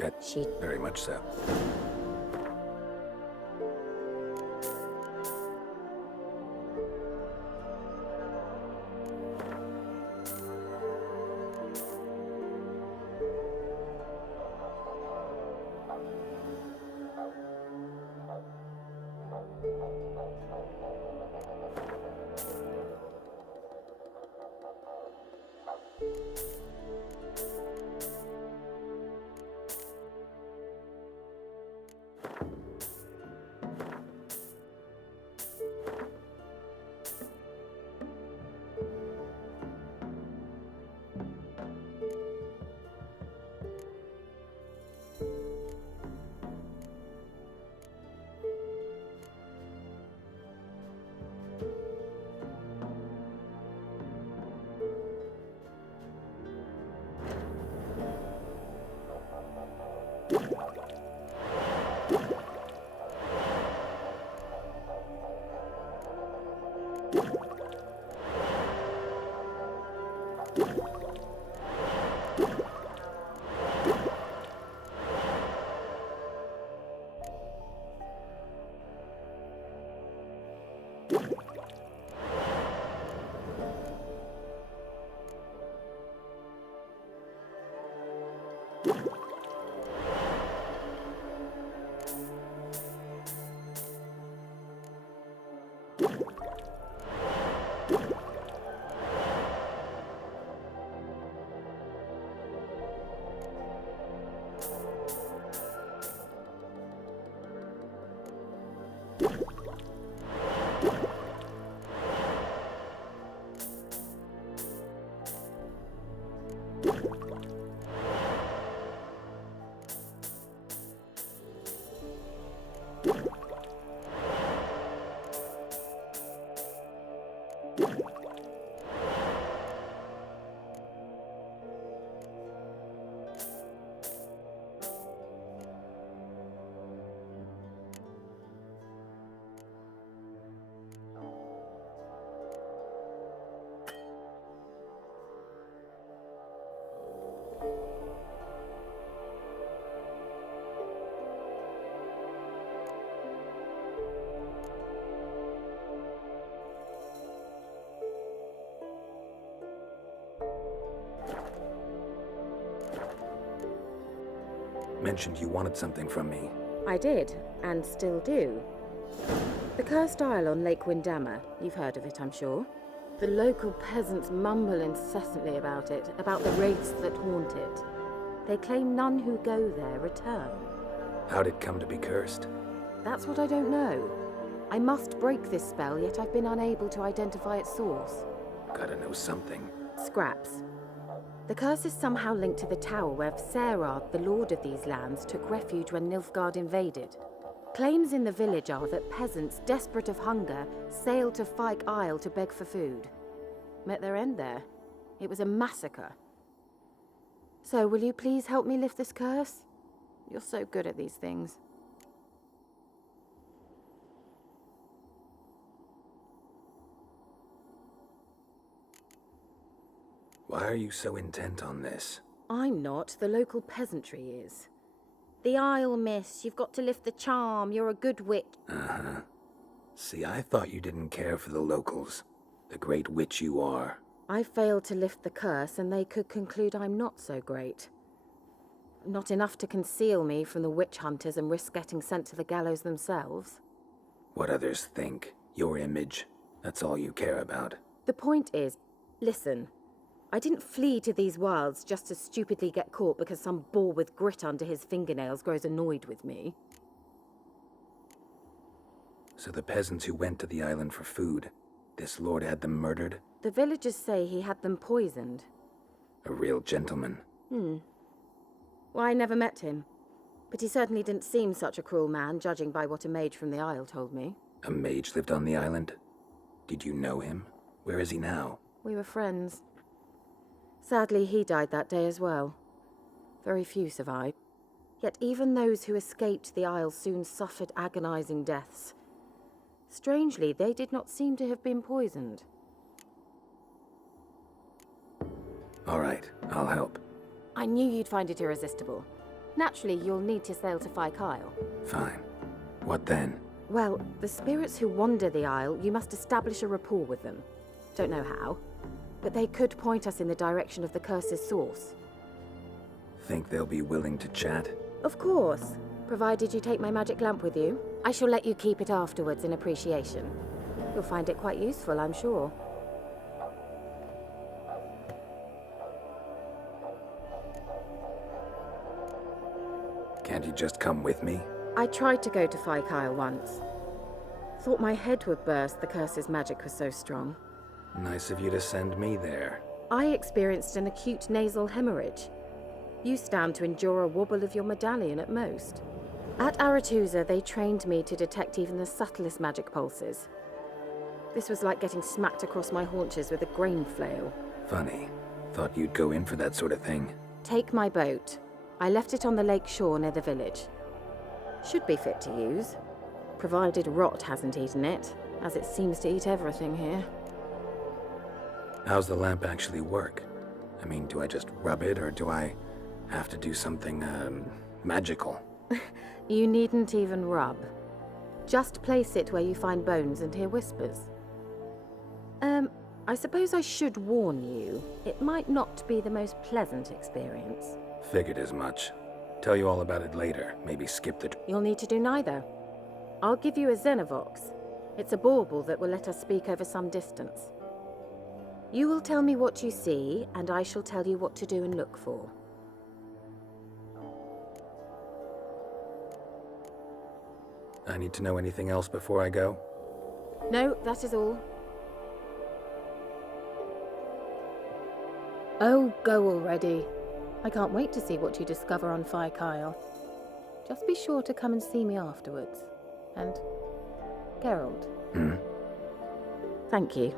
Bet She... very much so. Mentioned you wanted something from me. I did, and still do. The cursed isle on Lake Windammer. You've heard of it, I'm sure. The local peasants mumble incessantly about it, about the wraiths that haunt it. They claim none who go there return. How'd it come to be cursed? That's what I don't know. I must break this spell, yet I've been unable to identify its source. Gotta know something. Scraps. The curse is somehow linked to the tower where Serard, the lord of these lands, took refuge when Nilfgaard invaded. Claims in the village are that peasants, desperate of hunger, sailed to Fyke Isle to beg for food. Met their end there. It was a massacre. So, will you please help me lift this curse? You're so good at these things. Why are you so intent on this? I'm not. The local peasantry is. The Isle, miss. You've got to lift the charm. You're a good witch. Uh-huh. See, I thought you didn't care for the locals. The great witch you are. I failed to lift the curse, and they could conclude I'm not so great. Not enough to conceal me from the witch hunters and risk getting sent to the gallows themselves. What others think. Your image. That's all you care about. The point is, listen. I didn't flee to these wilds just to stupidly get caught because some boar with grit under his fingernails grows annoyed with me. So the peasants who went to the island for food, this lord had them murdered? The villagers say he had them poisoned. A real gentleman. Well, I never met him. But he certainly didn't seem such a cruel man, judging by what a mage from the Isle told me. A mage lived on the island? Did you know him? Where is he now? We were friends. Sadly, he died that day as well. Very few survived. Yet even those who escaped the Isle soon suffered agonizing deaths. Strangely, they did not seem to have been poisoned. All right, I'll help. I knew you'd find it irresistible. Naturally, you'll need to sail to Kyle. Fine. What then? Well, the spirits who wander the Isle, you must establish a rapport with them. Don't know how, but they could point us in the direction of the curse's source. Think they'll be willing to chat? Of course, provided you take my magic lamp with you. I shall let you keep it afterwards in appreciation. You'll find it quite useful, I'm sure. Can't you just come with me? I tried to go to Kyle once. Thought my head would burst, the curse's magic was so strong. Nice of you to send me there. I experienced an acute nasal hemorrhage. You stand to endure a wobble of your medallion at most. At Aretusa, they trained me to detect even the subtlest magic pulses. This was like getting smacked across my haunches with a grain flail. Funny. Thought you'd go in for that sort of thing. Take my boat. I left it on the lake shore near the village. Should be fit to use, provided rot hasn't eaten it, as it seems to eat everything here. How's the lamp actually work? I mean, do I just rub it, or do I have to do something, magical? You needn't even rub. Just place it where you find bones and hear whispers. I suppose I should warn you, it might not be the most pleasant experience. Figured as much. Tell you all about it later. Maybe skip the... You'll need to do neither. I'll give you a Xenovox. It's a bauble that will let us speak over some distance. You will tell me what you see, and I shall tell you what to do and look for. I need to know anything else before I go? No, that is all. Oh, go already. I can't wait to see what you discover on Kyle. Just be sure to come and see me afterwards. And Geralt. Thank you.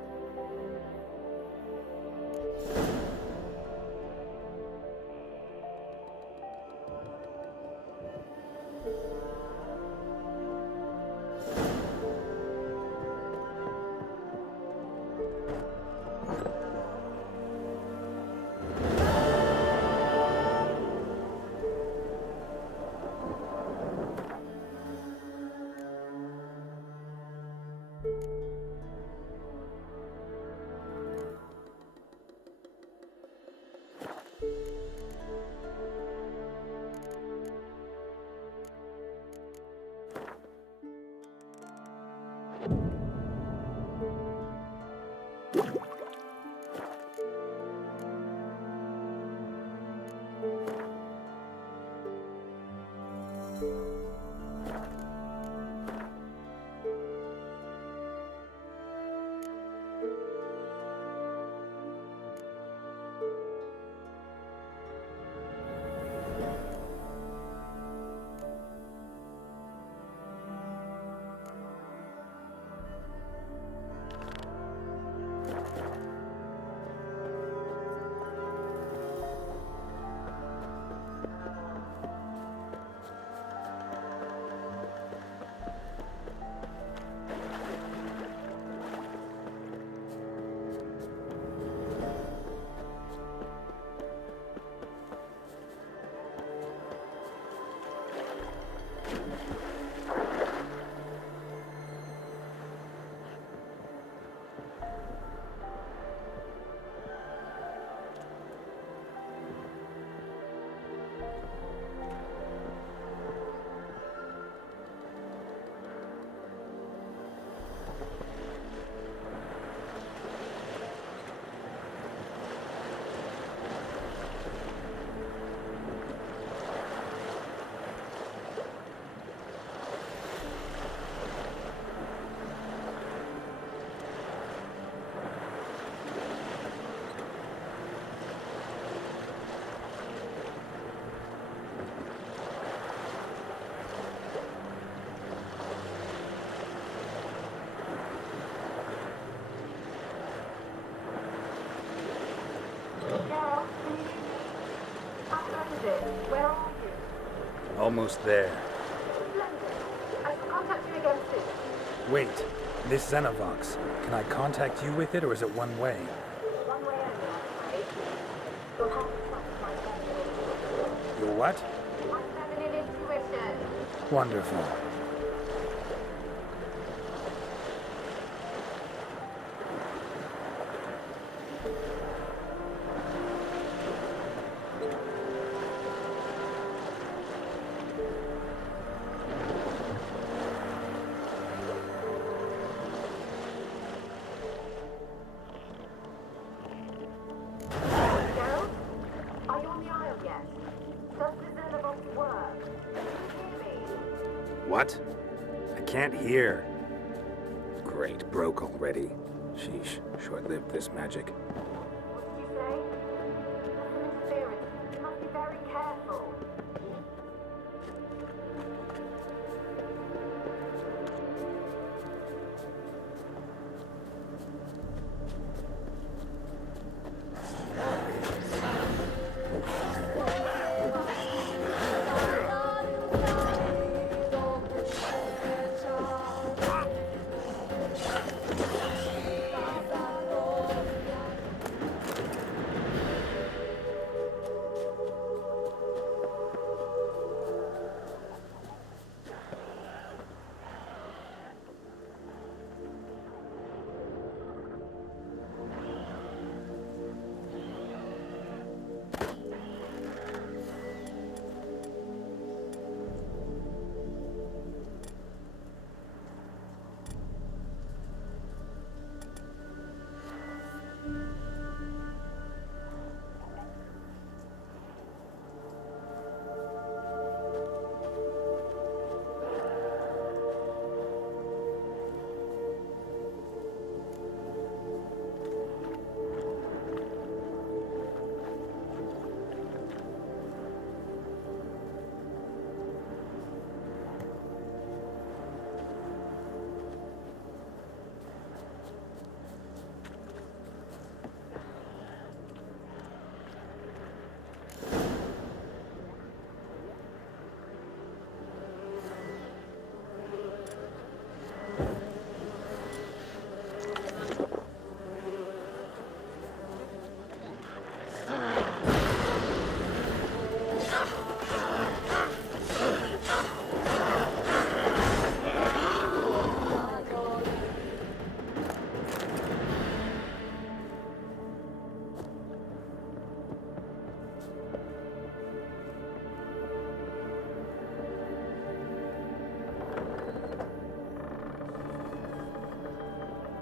Where are you? Almost there. Splendid. I shall contact you again soon. Wait, this Xenovox, can I contact you with it, or is it one way? One way only, I'm afraid. You'll have to trust my friend. Your what? My friend. Wonderful. Geralt? Are you on the Isle yet? Does the Xenobot work? Can you hear me? What? I can't hear. Great, broke already. Sheesh, short-lived this magic. What did you say? There's some interference. You must be very careful.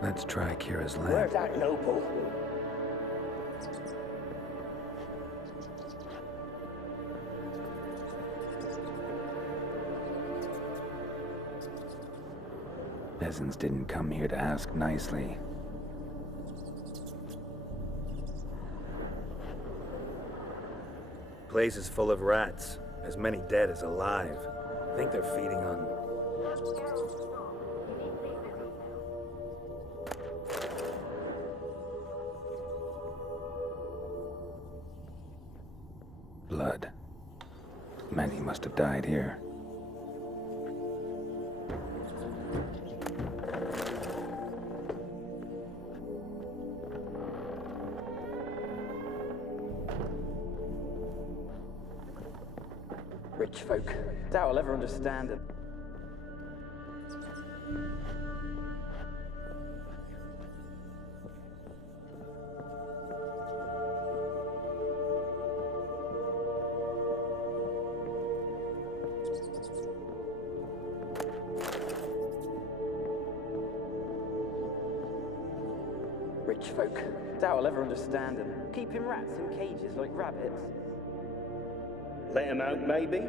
Let's try Kira's lamp. Where's that noble? Peasants didn't come here to ask nicely. Place is full of rats, as many dead as alive. Think they're feeding on... blood. Many must have died here. Rich folk. Doubt I'll ever understand it. Rich folk. Doubt I'll ever understand them. Keeping rats in cages like rabbits. Let him out, maybe?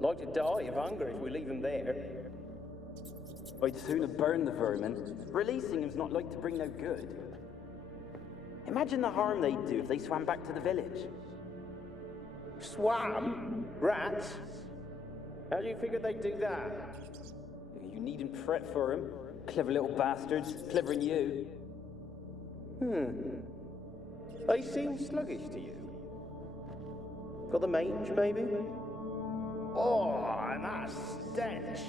Like to die of hunger if we leave him there. I'd sooner burn the vermin. Releasing him's not like to bring no good. Imagine the harm they'd do if they swam back to the village. Swam? Rats? How do you figure they'd do that? You needn't fret for him. Clever little bastards. Clever than you. They seem sluggish to you. Got the mange, maybe? Oh, and that stench!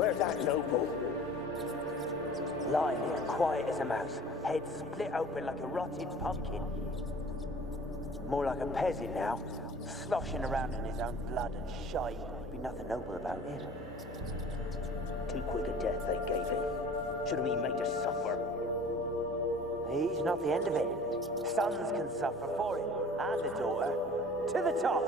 Where's that noble? Lying here, quiet as a mouse, head split open like a rotted pumpkin. More like a peasant now, sloshing around in his own blood and shite. Be nothing noble about him. Too quick a death they gave him. Should have been made to suffer. He's not the end of it. Sons can suffer for him, and a daughter. To the top!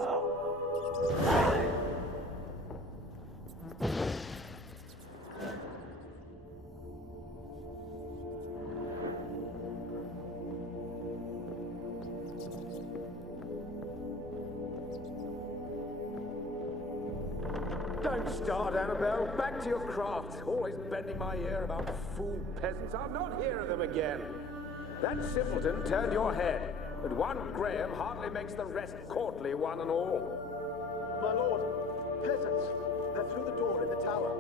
Don't start, Annabelle. Back to your craft. Always bending my ear about fool peasants. I'll not hear of them again. That simpleton turned your head, but one Graham hardly makes the rest courtly, one and all. My lord, peasants. They're through the door in the tower.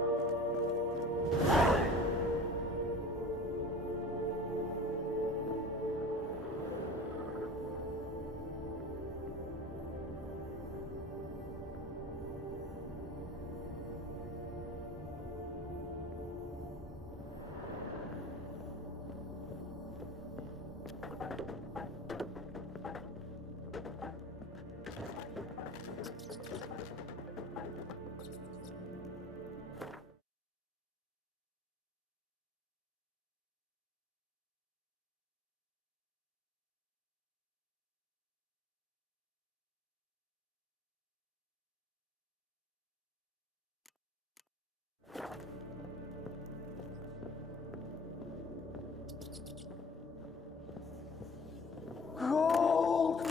Gold!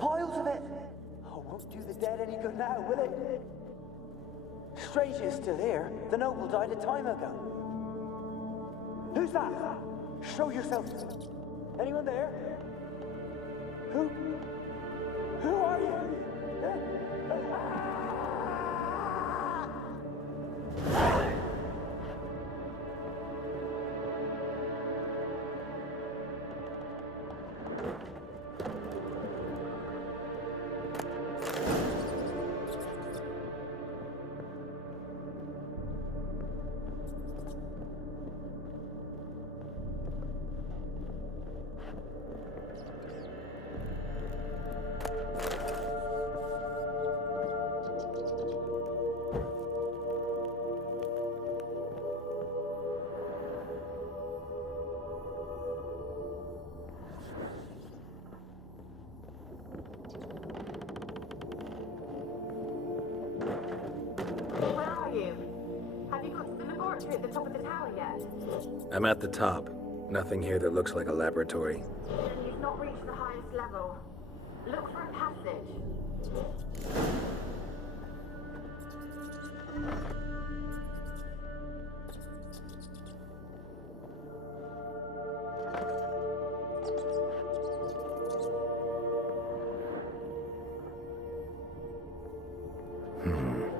Piles of it! Oh, won't do the dead any good now, will it? Strange it's still here. The noble died a time ago. Who's that? Show yourself. Anyone there? Who? Who are you? At the top of the tower yet? I'm at the top. Nothing here that looks like a laboratory. Then you've not reached the highest level. Look for a passage.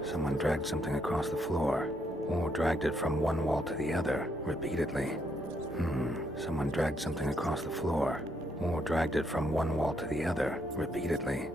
Someone dragged something across the floor. Or dragged it from one wall to the other, repeatedly. Someone dragged something across the floor. Or dragged it from one wall to the other, repeatedly.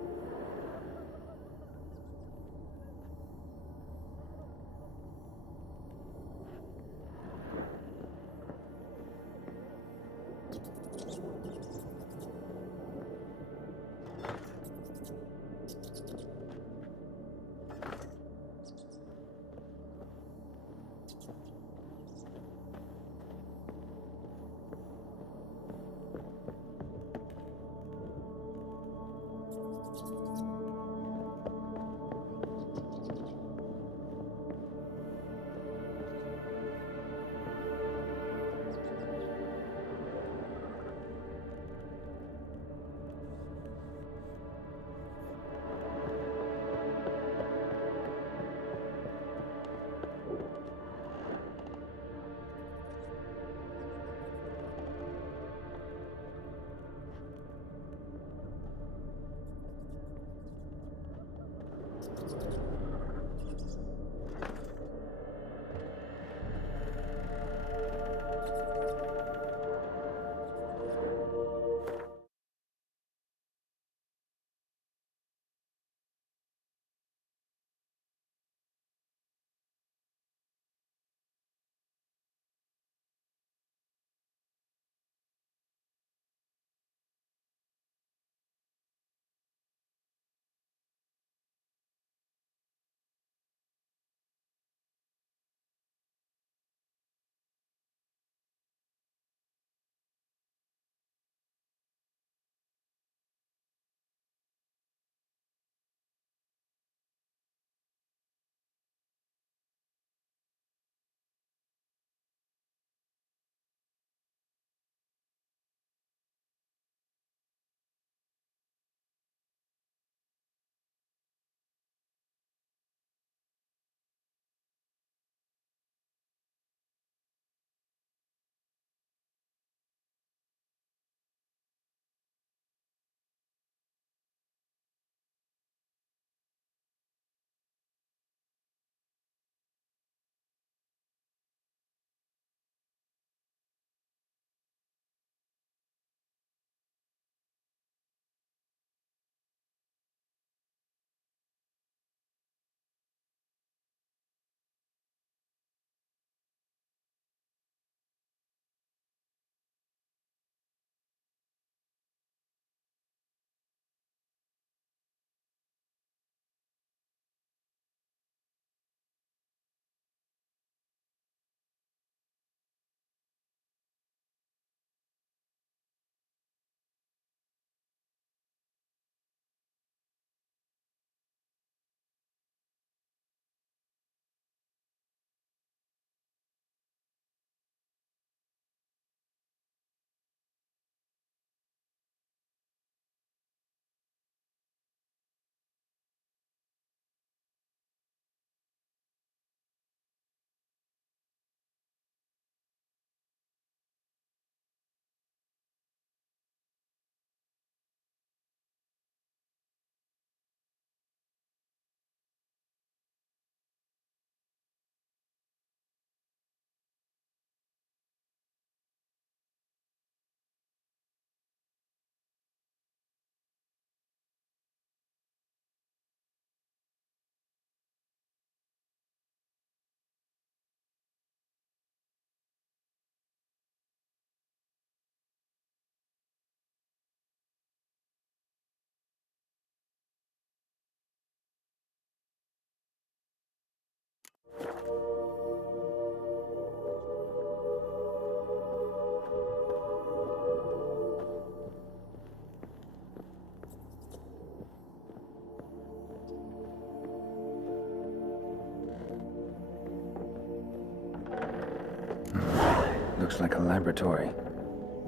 Looks like a laboratory.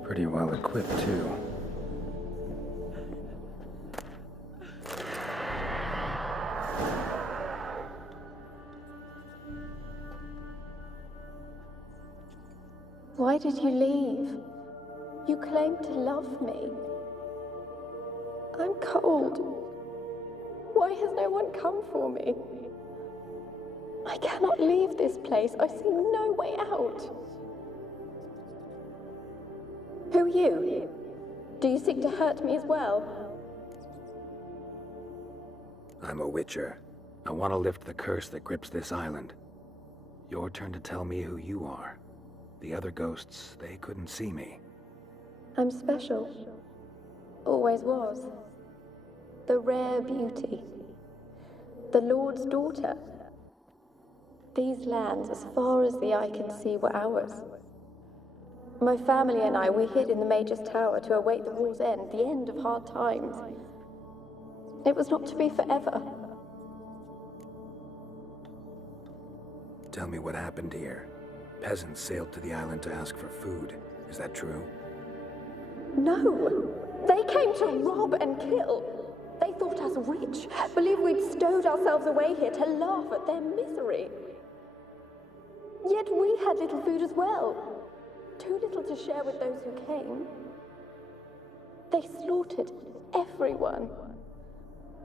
Pretty well equipped, too. Why did you leave? You claimed to love me. I'm cold. Why has no one come for me? I cannot leave this place. I see no way out. Who are you? Do you seek to hurt me as well? I'm a witcher. I want to lift the curse that grips this island. Your turn to tell me who you are. The other ghosts, they couldn't see me. I'm special. Always was. The rare beauty. The Lord's daughter. These lands, as far as the eye can see, were ours. My family and I, we hid in the Major's Tower to await the war's end, the end of hard times. It was not to be forever. Tell me what happened here. Peasants sailed to the island to ask for food. Is that true? No! They came to rob and kill. They thought us rich, believed we'd stowed ourselves away here to laugh at their misery. Yet we had little food as well. Too little to share with those who came. They slaughtered everyone.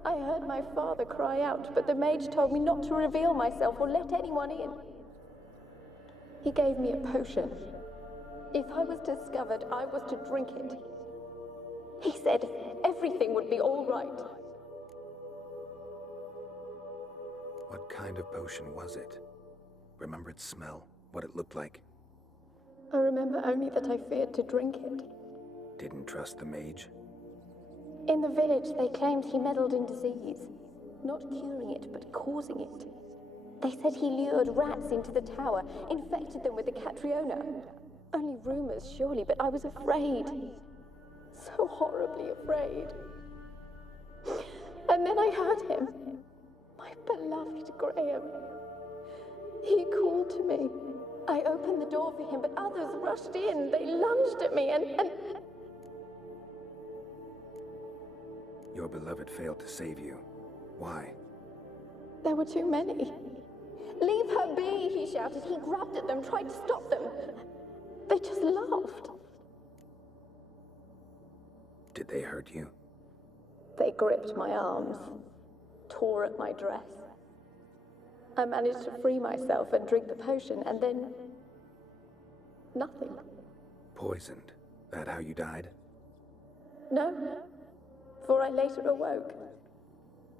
I heard my father cry out, but the mage told me not to reveal myself or let anyone in. He gave me a potion. If I was discovered, I was to drink it. He said everything would be all right. What kind of potion was it? Remember its smell? What it looked like? I remember only that I feared to drink it. Didn't trust the mage? In the village, they claimed he meddled in disease. Not curing it, but causing it. They said he lured rats into the tower, infected them with the Catriona. Only rumors, surely, but I was afraid. So horribly afraid. And then I heard him. My beloved Graham. He called to me. I opened the door for him, but others rushed in. They lunged at me and... Your beloved failed to save you. Why? There were too many. Leave her be, he shouted. He grabbed at them, tried to stop them. They just laughed. Did they hurt you? They gripped my arms, tore at my dress. I managed to free myself and drink the potion, and then... nothing. Poisoned? That how you died? No, for I later awoke.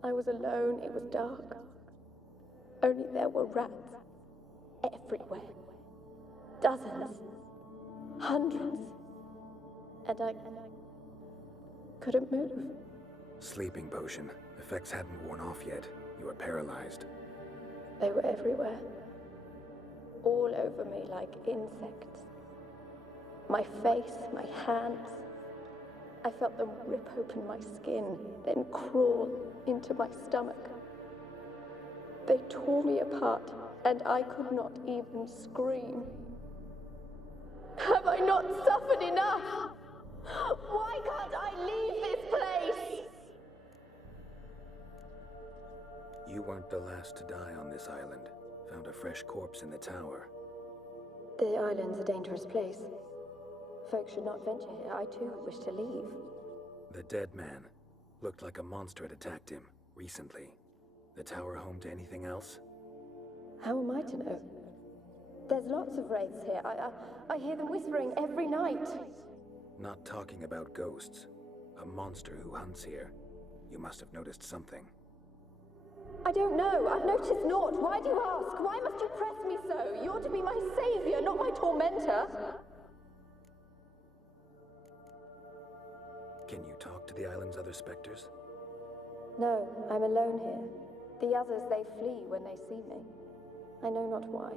I was alone, it was dark. Only there were rats everywhere. Dozens. Hundreds. And I couldn't move. Sleeping potion. Effects hadn't worn off yet. You were paralyzed. They were everywhere. All over me like insects. My face, my hands. I felt them rip open my skin, then crawl into my stomach. They tore me apart, and I could not even scream. Have I not suffered enough? Why can't I leave this place? You weren't the last to die on this island. Found a fresh corpse in the tower. The island's a dangerous place. Folks should not venture here. I too wish to leave. The dead man. Looked like a monster had attacked him, recently. The tower home to anything else? How am I to know? There's lots of wraiths here. I hear them whispering every night. Not talking about ghosts. A monster who hunts here. You must have noticed something. I don't know. I've noticed naught. Why do you ask? Why must you press me so? You're to be my savior, not my tormentor. Can you talk to the island's other specters? No, I'm alone here. The others, they flee when they see me. I know not why.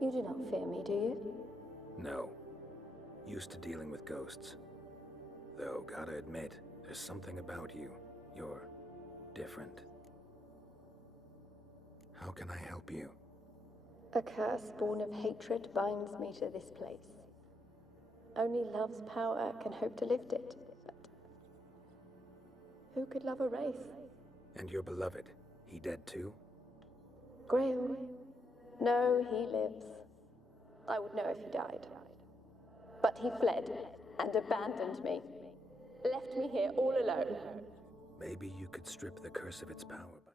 You do not fear me, do you? No. Used to dealing with ghosts. Though, gotta admit, there's something about you. You're different. How can I help you? A curse born of hatred binds me to this place. Only love's power can hope to lift it, but who could love a wraith? And your beloved, he dead too? Graham? No, he lives. I would know if he died. But he fled and abandoned me. Left me here all alone. Maybe you could strip the curse of its power by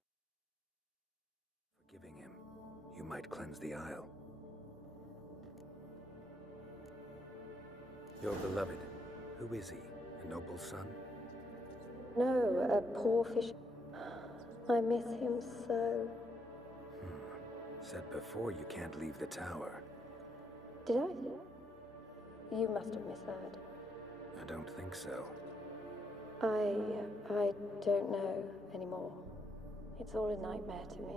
forgiving him. You might cleanse the Isle. Your beloved, who is he? A noble son? No, a poor fish. I miss him so. Said before you can't leave the tower. Did I? You must have misheard. I don't think so. I don't know anymore. It's all a nightmare to me.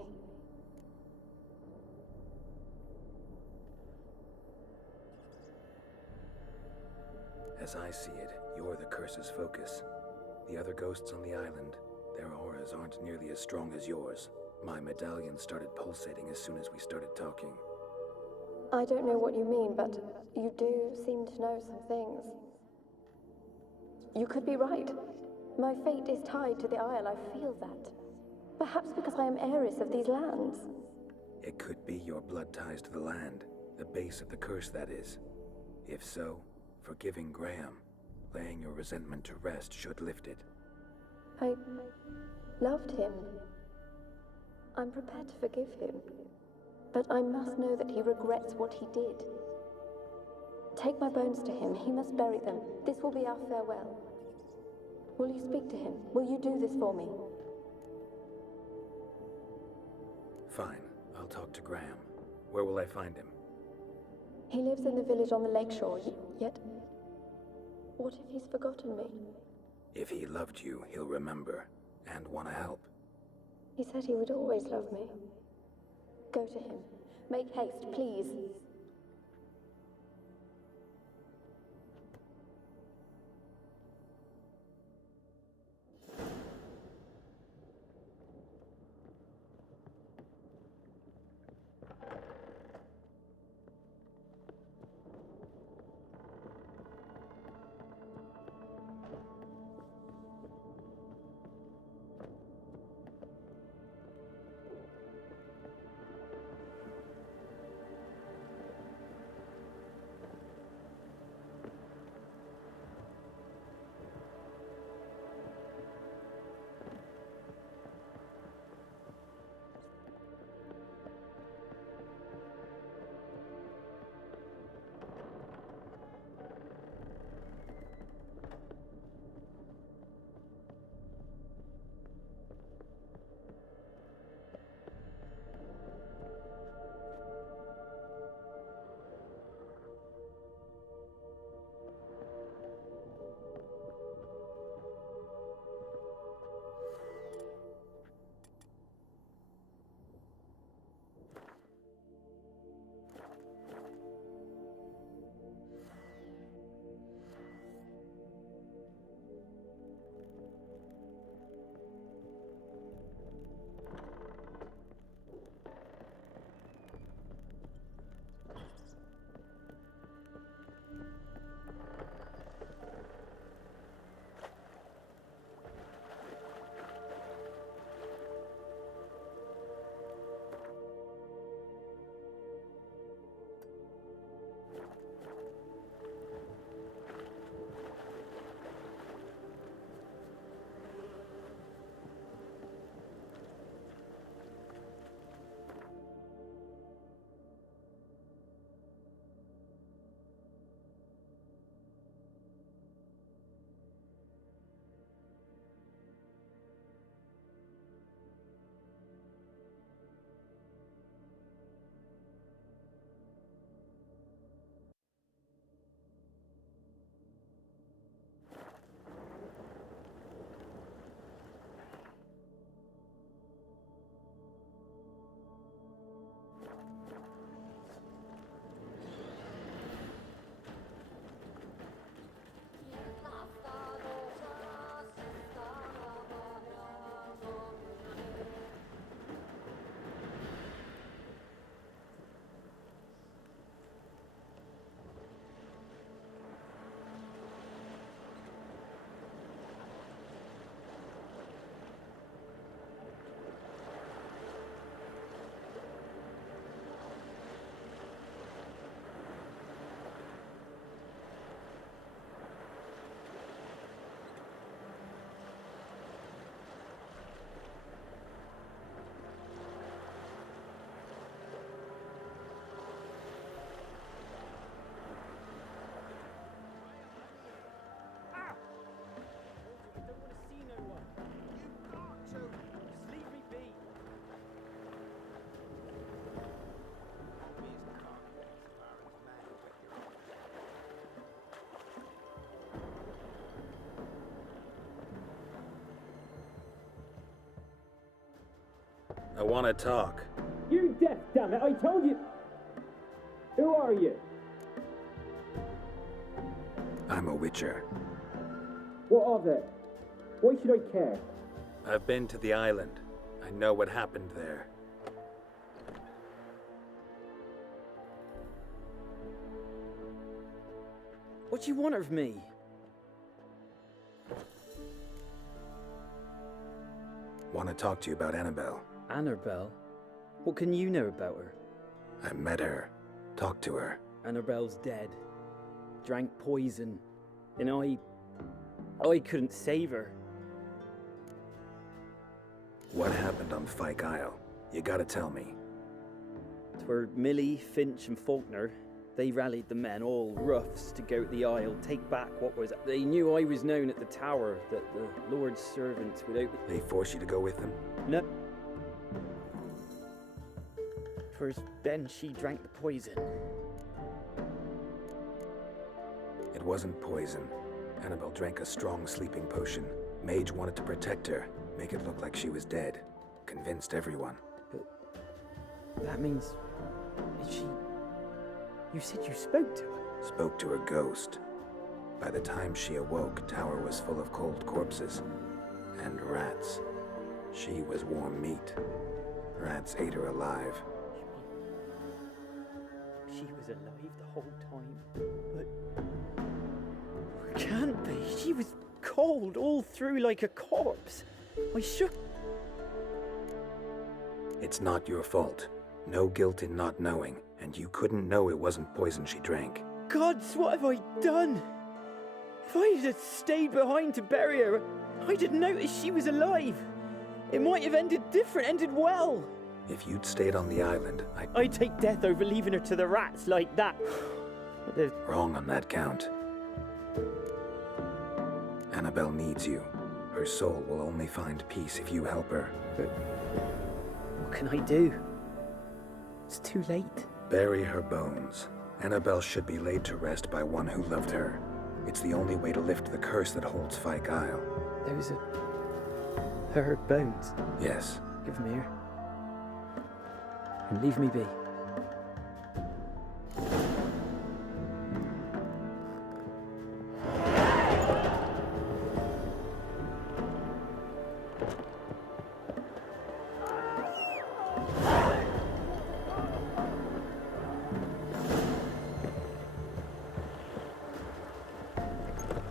As I see it, you're the curse's focus. The other ghosts on the island, their auras aren't nearly as strong as yours. My medallion started pulsating as soon as we started talking. I don't know what you mean, but you do seem to know some things. You could be right. My fate is tied to the Isle, I feel that. Perhaps because I am heiress of these lands. It could be your blood ties to the land, the base of the curse, that is. If so, forgiving Graham, laying your resentment to rest should lift it. I loved him. I'm prepared to forgive him. But I must know that he regrets what he did. Take my bones to him. He must bury them. This will be our farewell. Will you speak to him? Will you do this for me? Fine. I'll talk to Graham. Where will I find him? He lives in the village on the lakeshore, yet... What if he's forgotten me? If he loved you, he'll remember, and want to help. He said he would always love me. Go to him. Make haste, please. I want to talk. You deaf, damn it! I told you. Who are you? I'm a witcher. What of it? Why should I care? I've been to the island. I know what happened there. What do you want of me? Want to talk to you about Annabelle. Annabelle? What can you know about her? I met her. Talked to her. Annabelle's dead. Drank poison. And I couldn't save her. What happened on Fyke Isle? You gotta tell me. 'Twere Millie, Finch and Faulkner. They rallied the men, all roughs, to go to the Isle, take back what was... They knew I was known at the tower, that the Lord's servants would open... They forced you to go with them? No. First, then she drank the poison. It wasn't poison. Annabelle drank a strong sleeping potion. Mage wanted to protect her, make it look like she was dead. Convinced everyone. But that means... Is she... You said you spoke to her? Spoke to a ghost. By the time she awoke, tower was full of cold corpses. And rats. She was warm meat. Rats ate her alive. She was alive the whole time? But... Can't be. She was cold all through like a corpse. I shook... It's not your fault. No guilt in not knowing, and you couldn't know it wasn't poison she drank. Gods, what have I done? If I had stayed behind to bury her, I'd have noticed she was alive. It might have ended different, ended well. If you'd stayed on the island, I'd take death over leaving her to the rats like that. Wrong on that count. Annabelle needs you. Her soul will only find peace if you help her. But what can I do? It's too late. Bury her bones. Annabelle should be laid to rest by one who loved her. It's the only way to lift the curse that holds Fyke Isle. Those are... her bones? Yes. Give me her. And leave me be.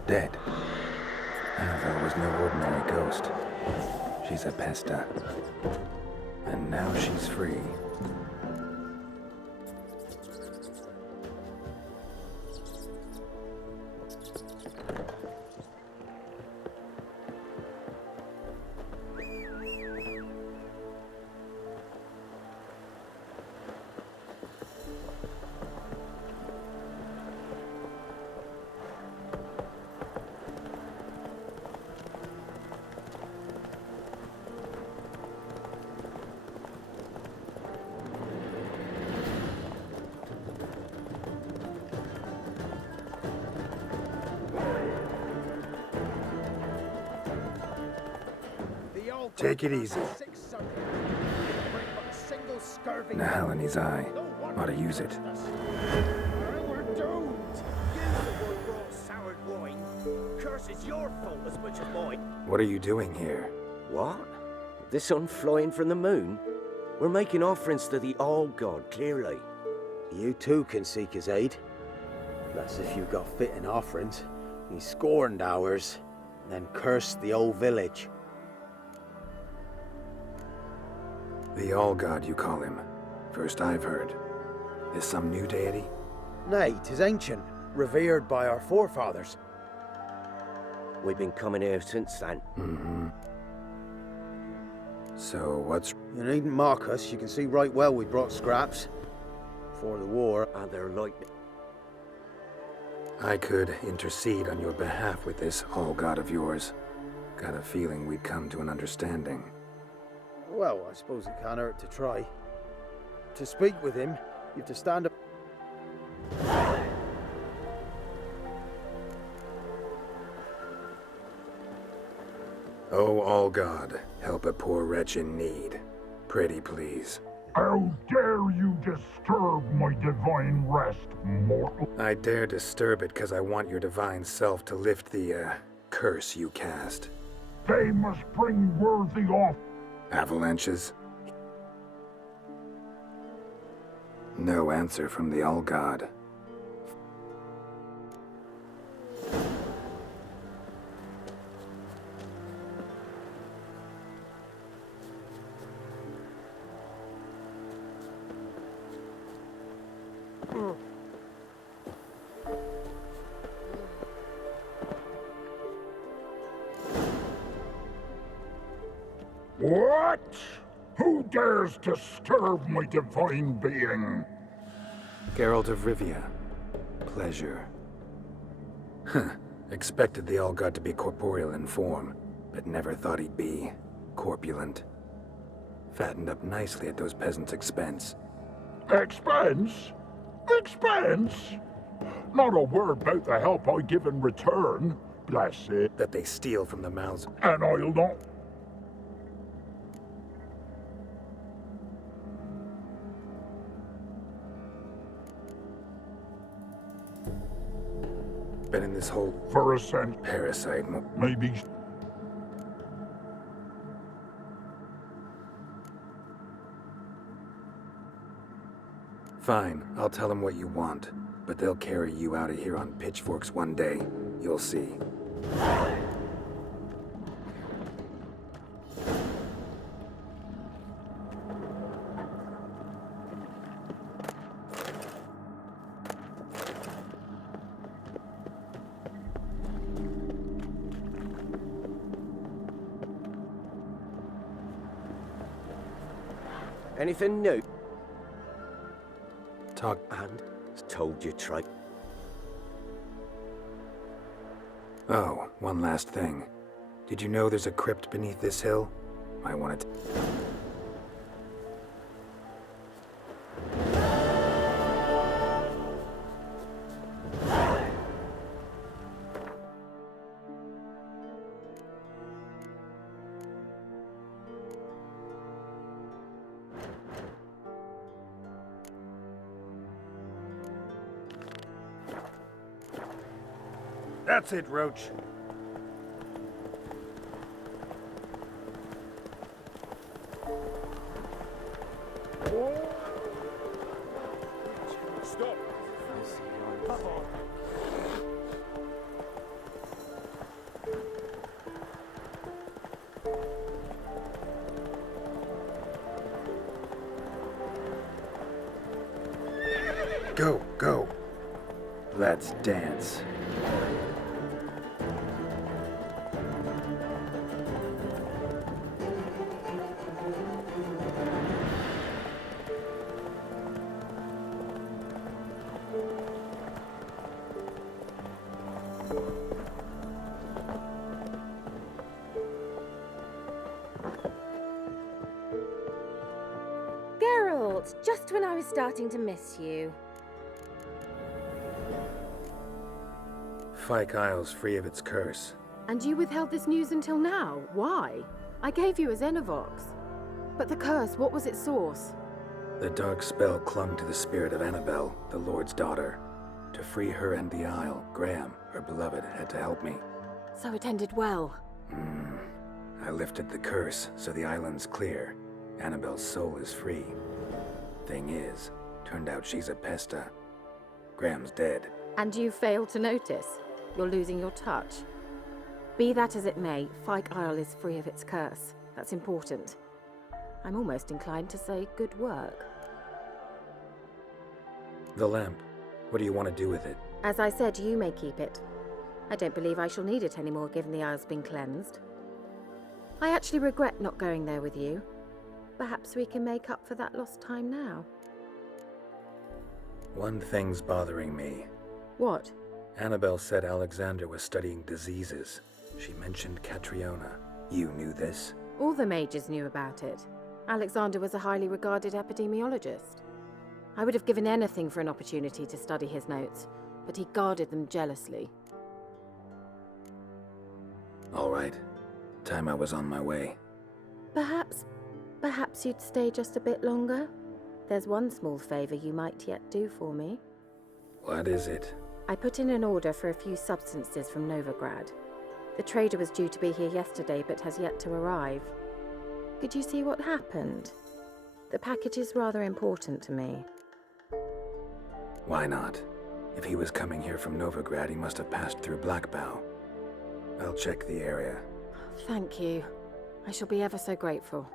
Dead. Annabelle was no ordinary ghost. She's a pesta. And now she's free. Take it easy. Now in his eye. Ought to use it. We're doomed. You the one brought soured wine. Curse is your fault as much as mine. What are you doing here? What? The sun flying from the moon? We're making offerings to the All-God, clearly. You too can seek his aid. That's if you've got fitting offerings. He scorned ours, then cursed the old village. The All-God, you call him. First I've heard. Is some new deity? Nay, 'tis ancient, revered by our forefathers. We've been coming here since then. Mm-hmm. So what's... You needn't mock us. You can see right well we brought scraps. Before the war. And they're like... I could intercede on your behalf with this All-God of yours. Got a feeling we'd come to an understanding. Well, I suppose it can't hurt to try. To speak with him, you have to stand up. Oh, All-God, help a poor wretch in need. Pretty please. How dare you disturb my divine rest, mortal? I dare disturb it because I want your divine self to lift the, curse you cast. They must bring worthy off. Avalanches? No answer from the All-God. What? Who dares disturb my divine being? Geralt of Rivia. Pleasure. Huh. Expected the All-God to be corporeal in form, but never thought he'd be corpulent. Fattened up nicely at those peasants' expense. Expense? Expense? Not a word about the help I give in return. Bless it. That they steal from the mouths. And I'll not. Been in this whole... For a cent. Parasite. Maybe. Fine, I'll tell them what you want. But they'll carry you out of here on pitchforks one day. You'll see. Anything new? Talk. And told you, Trey. Oh, one last thing. Did you know there's a crypt beneath this hill? I wanted to... That's it, Roach. Stop. Come on. Go, go. Let's dance. Geralt, just when I was starting to miss you. Fyke Isle's free of its curse. And you withheld this news until now? Why? I gave you a Xenovox. But the curse, what was its source? The dark spell clung to the spirit of Annabelle, the Lord's daughter. To free her and the Isle, Graham, her beloved, had to help me. So it ended well. I lifted the curse, so the island's clear. Annabelle's soul is free. Thing is, turned out she's a pesta. Graham's dead. And you failed to notice? You're losing your touch. Be that as it may, Fyke Isle is free of its curse. That's important. I'm almost inclined to say good work. The lamp. What do you want to do with it? As I said, you may keep it. I don't believe I shall need it anymore, given the Isle's been cleansed. I actually regret not going there with you. Perhaps we can make up for that lost time now. One thing's bothering me. What? Annabelle said Alexander was studying diseases. She mentioned Catriona. You knew this? All the mages knew about it. Alexander was a highly regarded epidemiologist. I would have given anything for an opportunity to study his notes, but he guarded them jealously. All right. Time I was on my way. Perhaps Perhaps you'd stay just a bit longer? There's one small favour you might yet do for me. What is it? I put in an order for a few substances from Novigrad. The trader was due to be here yesterday, but has yet to arrive. Could you see what happened? The package is rather important to me. Why not? If he was coming here from Novigrad, he must have passed through Blackbow. I'll check the area. Thank you. I shall be ever so grateful.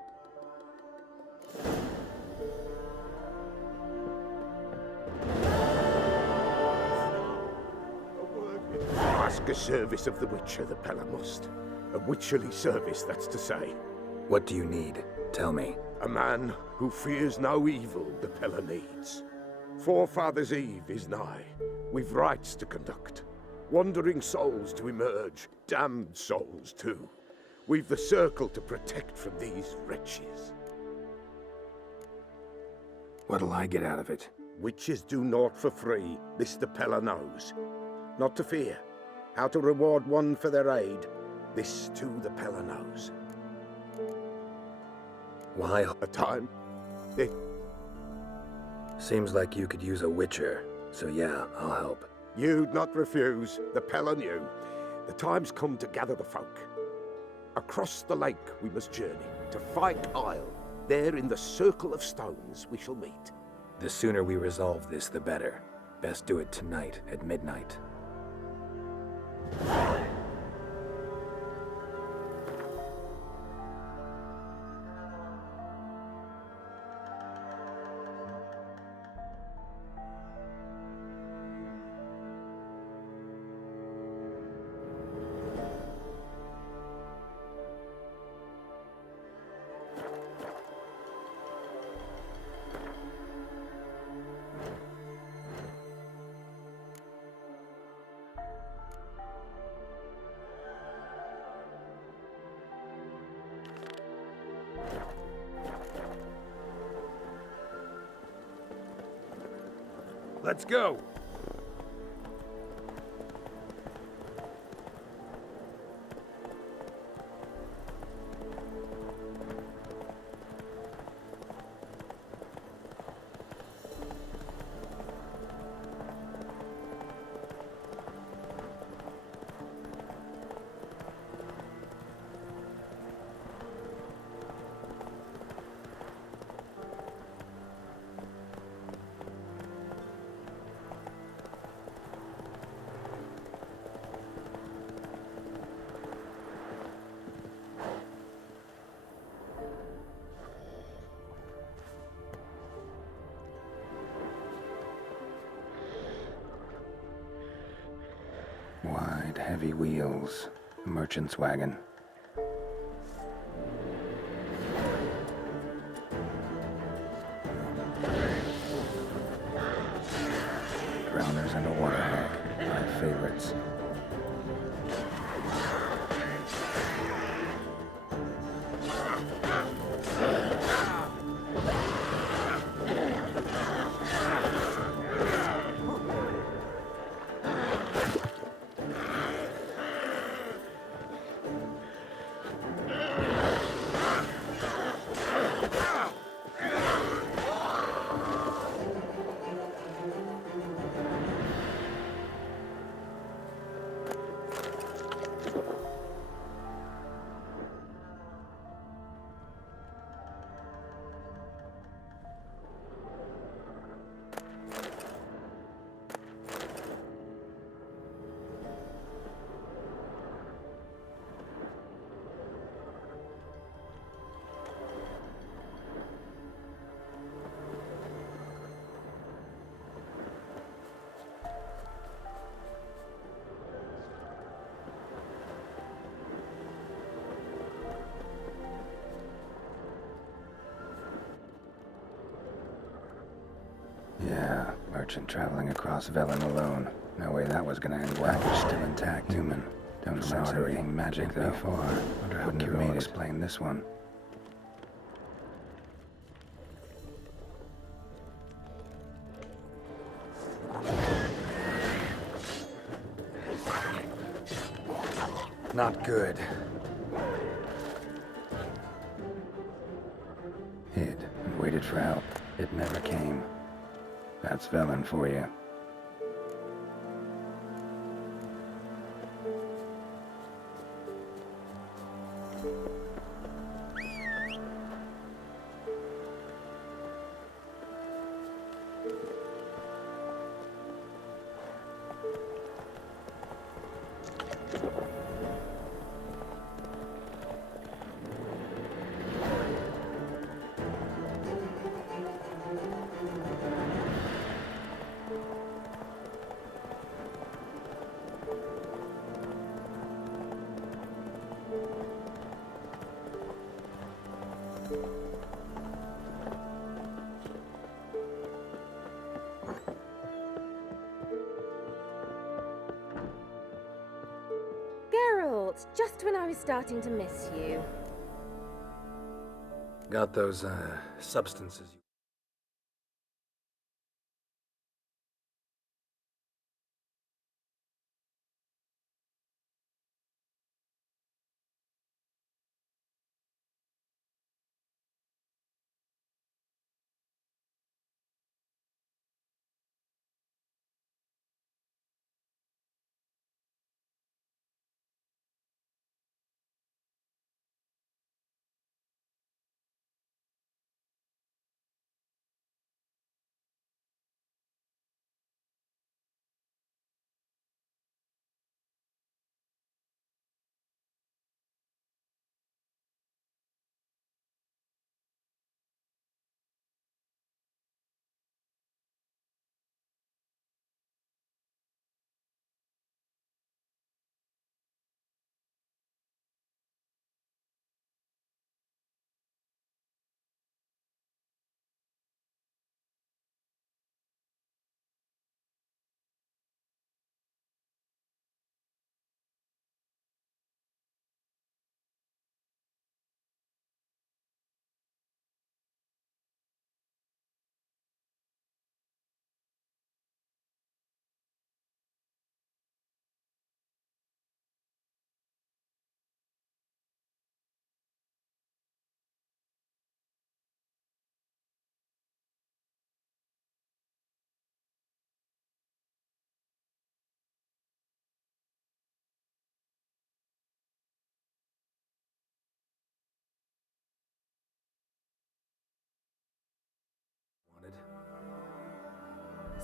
Ask a service of the Witcher, the Pella must. A witcherly service, that's to say. What do you need? Tell me. A man who fears no evil the Pella needs. Forefathers' Eve is nigh. We've rites to conduct. Wandering souls to emerge. Damned souls, too. We've the circle to protect from these wretches. What'll I get out of it? Witches do naught for free. This the Pella knows. Not to fear. How to reward one for their aid. This too the Pella knows. Why? A time. Seems like you could use a witcher, so yeah, I'll help. You'd not refuse. The Pella knew. The time's come to gather the folk. Across the lake we must journey, to Fyke Isle. There in the circle of stones we shall meet. The sooner we resolve this, the better. Best do it tonight at midnight. Let's go. Wide, heavy wheels. A merchant's wagon. Drowners and a water hog. My favorites. Yeah, merchant traveling across Velen alone. No way that was gonna end well. Package still intact, human. Don't sense anything magic though. Wonder how Geralt explain this one. Not good. waited for help. It never came. That's Velen for you. Geralt, just when I was starting to miss you. Got those, substances you...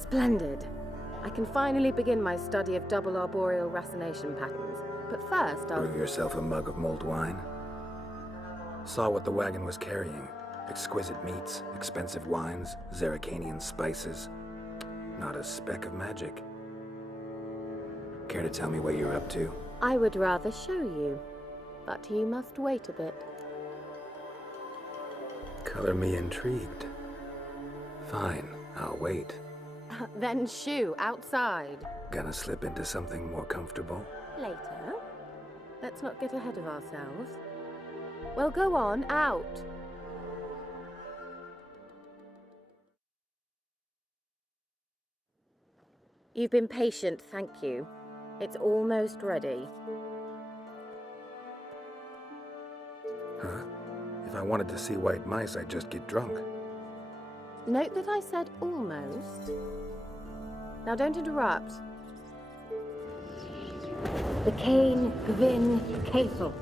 Splendid. I can finally begin my study of double arboreal racination patterns. But first, I'll... Brew yourself a mug of mulled wine. Saw what the wagon was carrying. Exquisite meats, expensive wines, Zerrikanian spices. Not a speck of magic. Care to tell me what you're up to? I would rather show you, but you must wait a bit. Color me intrigued. Fine, I'll wait. Then shoo, outside. Gonna slip into something more comfortable? Later. Let's not get ahead of ourselves. Well, go on, out. You've been patient, thank you. It's almost ready. Huh? If I wanted to see white mice, I'd just get drunk. Note that I said almost. Now don't interrupt. The Cain Gwyn Cathel.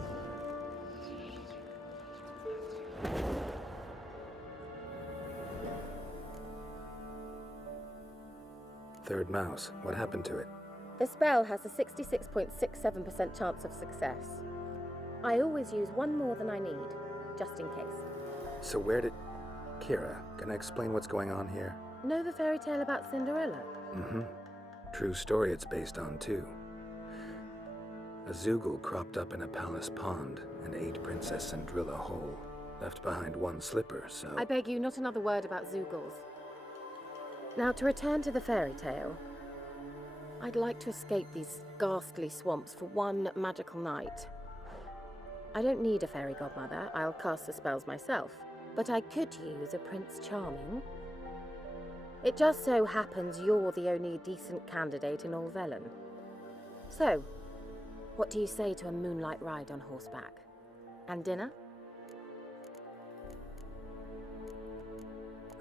Third mouse. What happened to it? The spell has a 66.67% chance of success. I always use one more than I need, just in case. So where did... Kira, can I explain what's going on here? Know the fairy tale about Cinderella? Mm-hmm. True story it's based on, too. A Zoogle cropped up in a palace pond and ate Princess Cinderella whole. Left behind one slipper, so... I beg you, not another word about Zoogles. Now, to return to the fairy tale. I'd like to escape these ghastly swamps for one magical night. I don't need a fairy godmother, I'll cast the spells myself. But I could use a Prince Charming. It just so happens you're the only decent candidate in all Velen. So, what do you say to a moonlight ride on horseback? And dinner?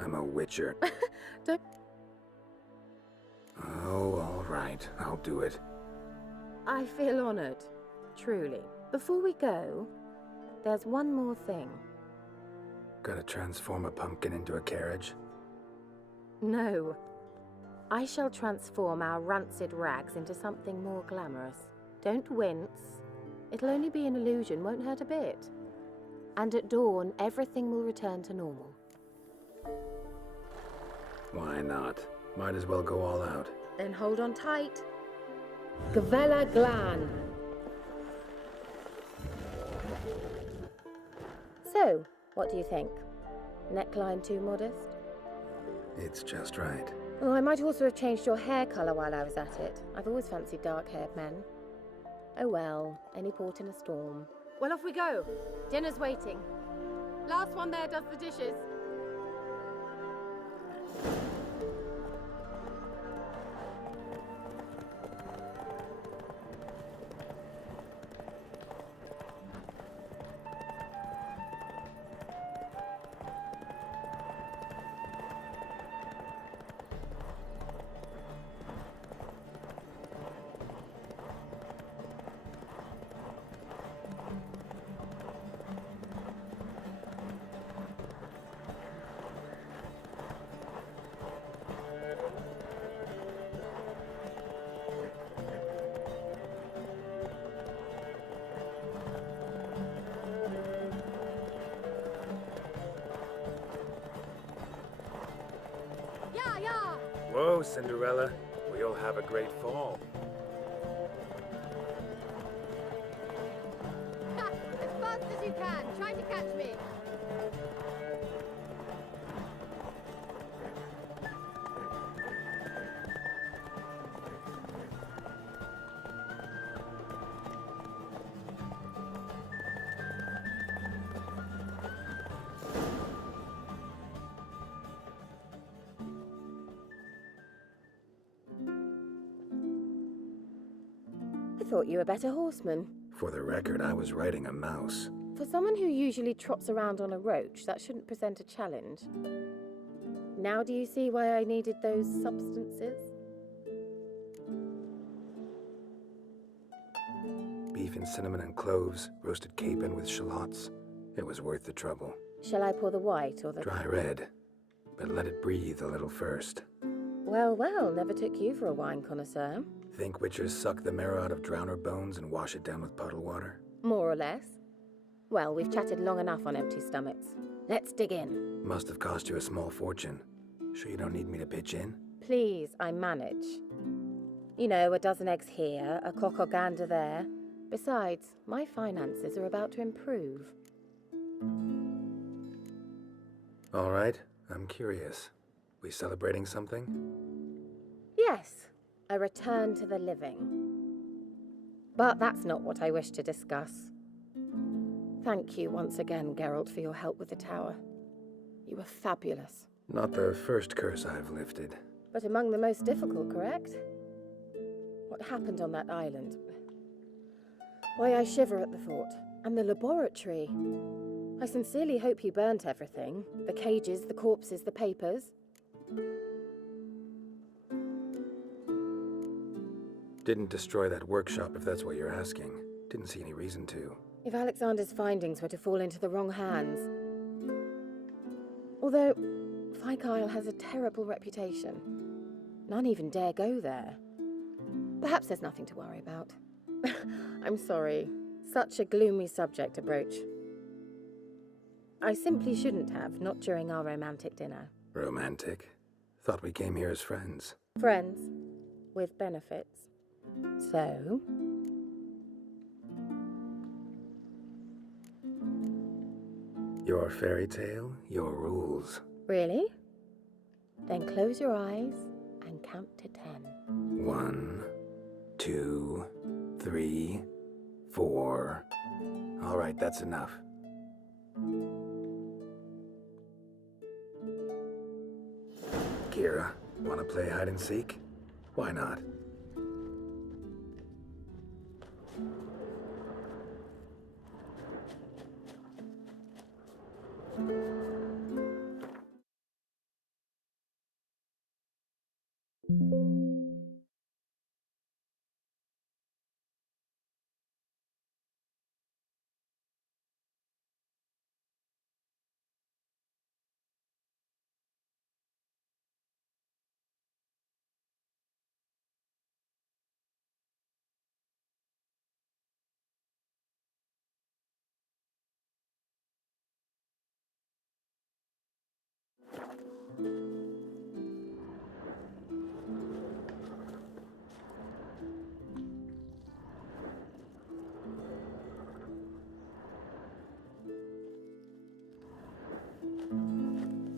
I'm a witcher. Don't... Oh, all right. I'll do it. I feel honored. Truly. Before we go, there's one more thing. Gotta transform a pumpkin into a carriage? No. I shall transform our rancid rags into something more glamorous. Don't wince. It'll only be an illusion, won't hurt a bit. And at dawn, everything will return to normal. Why not? Might as well go all out. Then hold on tight. Gavella Glan. So, what do you think? Neckline too modest? It's just right. Oh, I might also have changed your hair colour while I was at it. I've always fancied dark-haired men. Oh well, any port in a storm. Well, off we go. Dinner's waiting. Last one there does the dishes. Whoa, Cinderella. We'll have a great fall. As fast as you can. Try to catch me. I thought you were a better horseman. For the record, I was riding a mouse. For someone who usually trots around on a roach, that shouldn't present a challenge. Now do you see why I needed those substances? Beef and cinnamon and cloves, roasted capon with shallots. It was worth the trouble. Shall I pour the white or the... Dry red, but let it breathe a little first. Well, well, never took you for a wine connoisseur. Think witchers suck the marrow out of drowner bones and wash it down with puddle water? More or less. Well, we've chatted long enough on empty stomachs. Let's dig in. Must have cost you a small fortune. Sure you don't need me to pitch in? Please, I manage. You know, a dozen eggs here, a cock or gander there. Besides, my finances are about to improve. All right, I'm curious. We celebrating something? Yes, a return to the living. But that's not what I wish to discuss. Thank you once again, Geralt, for your help with the tower. You were fabulous. Not the first curse I've lifted. But among the most difficult, correct? What happened on that island? Why, I shiver at the thought. And the laboratory. I sincerely hope you burnt everything. The cages, the corpses, the papers. Didn't destroy that workshop, if that's what you're asking. Didn't see any reason to. If Alexander's findings were to fall into the wrong hands. Although, Fyke Isle has a terrible reputation. None even dare go there. Perhaps there's nothing to worry about. I'm sorry. Such a gloomy subject to broach. I simply shouldn't have, not during our romantic dinner. Romantic? Thought we came here as friends. Friends. With benefits. So... Your fairy tale, your rules. Really? Then close your eyes and count to 10. 1, 2, 3, 4. All right, that's enough. Kira, wanna play hide and seek? Why not?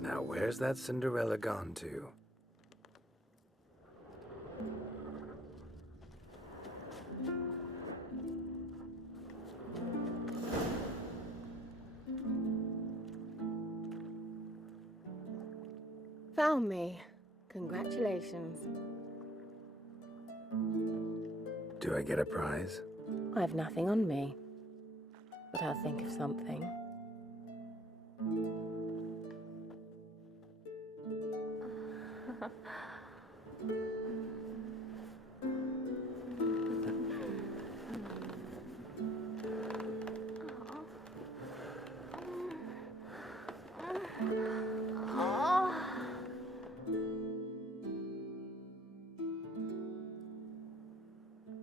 Now where's that Cinderella gone to? Found me. Congratulations. Do I get a prize? I've nothing on me, but I'll think of something.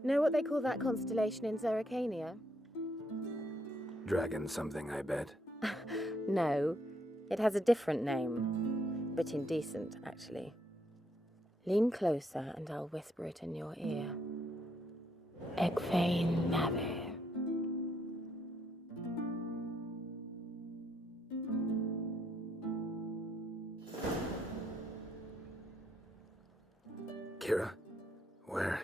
Know what they call that constellation in Zerrikania? Dragon something, I bet. No, it has a different name, but indecent, actually. Lean closer and I'll whisper it in your ear. Egfain Navi. Kira? Where?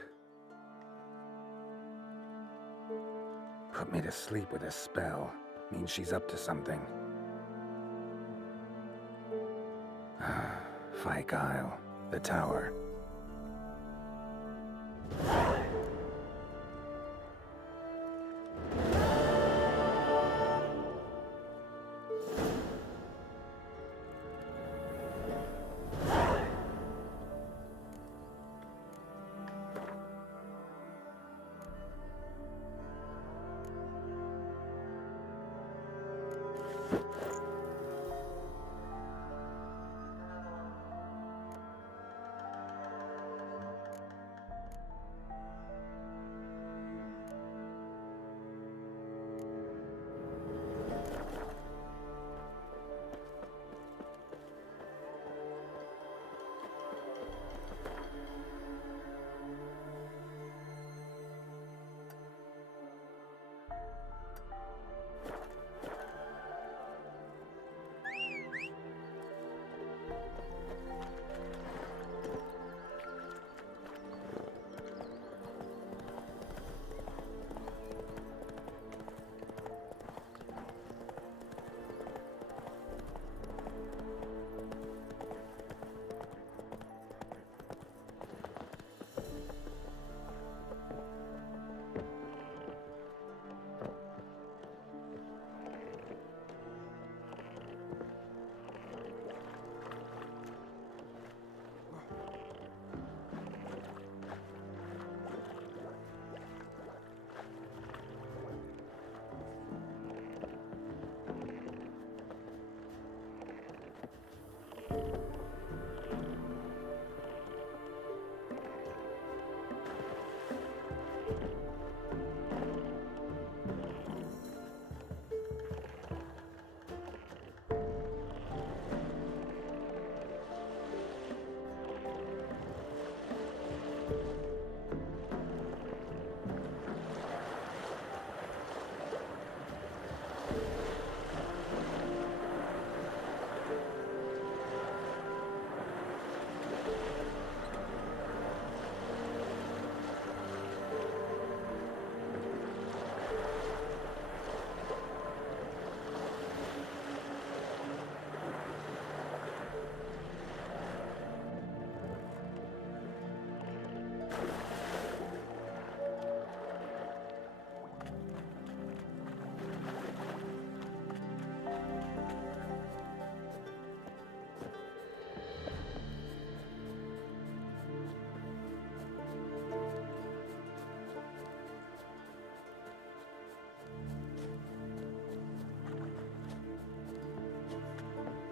Put me to sleep with a spell. Means she's up to something. Fyke Isle. The tower.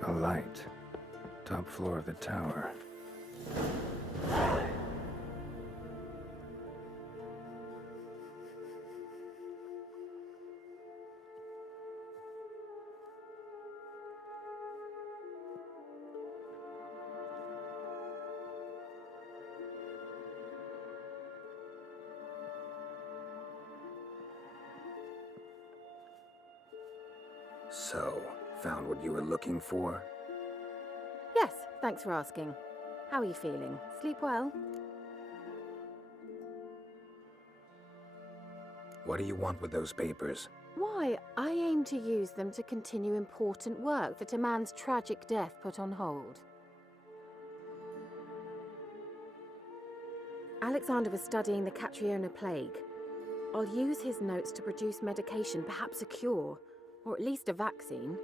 A light. Top floor of the tower. So, found what you were looking for? Yes, thanks for asking. How are you feeling? Sleep well? What do you want with those papers? Why, I aim to use them to continue important work that a man's tragic death put on hold. Alexander was studying the Catriona plague. I'll use his notes to produce medication, perhaps a cure, or at least a vaccine.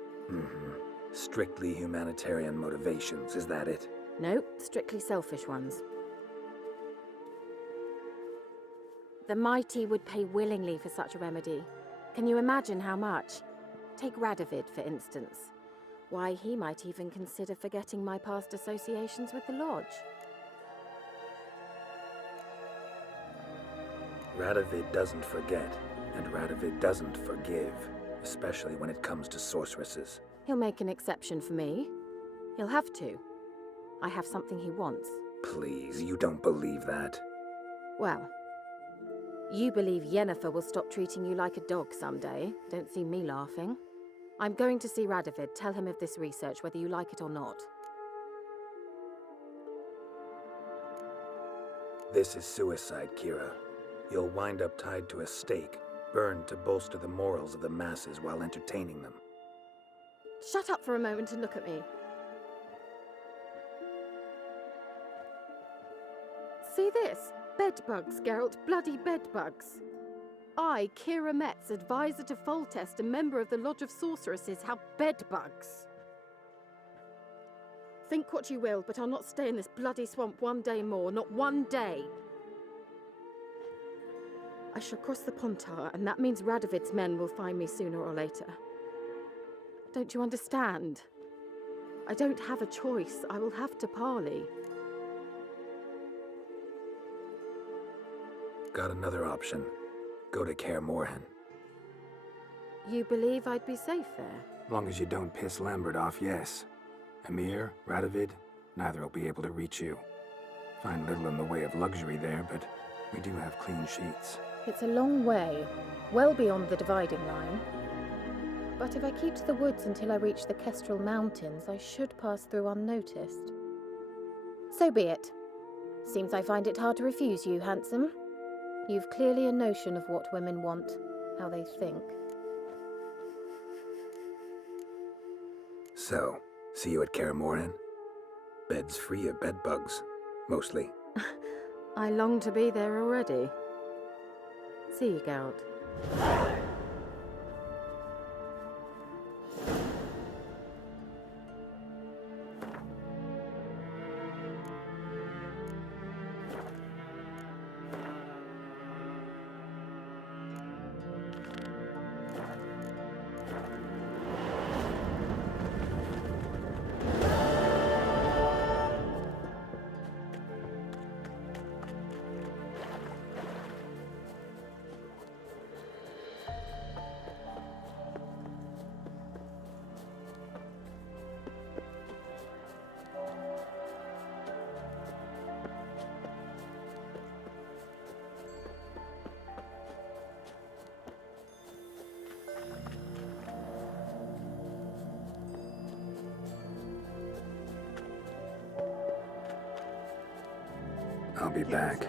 Strictly humanitarian motivations, is that it? No, strictly selfish ones. The mighty would pay willingly for such a remedy. Can you imagine how much? Take Radovid, for instance. Why, he might even consider forgetting my past associations with the Lodge. Radovid doesn't forget, and Radovid doesn't forgive, especially when it comes to sorceresses. He'll make an exception for me. He'll have to. I have something he wants. Please, you don't believe that. Well, you believe Yennefer will stop treating you like a dog someday. Don't see me laughing. I'm going to see Radovid, tell him of this research, whether you like it or not. This is suicide, Kira. You'll wind up tied to a stake, burned to bolster the morals of the masses while entertaining them. Shut up for a moment and look at me. See this? Bedbugs, Geralt. Bloody bedbugs. I, Kira Metz, advisor to Foltest, a member of the Lodge of Sorceresses, have bedbugs. Think what you will, but I'll not stay in this bloody swamp one day more. Not one day. I shall cross the Pontar, and that means Radovid's men will find me sooner or later. Don't you understand? I don't have a choice. I will have to parley. Got another option. Go to Kaermorhen. You believe I'd be safe there? Long as you don't piss Lambert off, yes. Emir, Radovid, neither will be able to reach you. Find little in the way of luxury there, but we do have clean sheets. It's a long way, well beyond the dividing line. But if I keep to the woods until I reach the Kestrel Mountains, I should pass through unnoticed. So be it. Seems I find it hard to refuse you, handsome. You've clearly a notion of what women want, how they think. So, see you at Kaermorhen? Beds free of bedbugs, mostly. I long to be there already. See you, Geralt. I'll be back.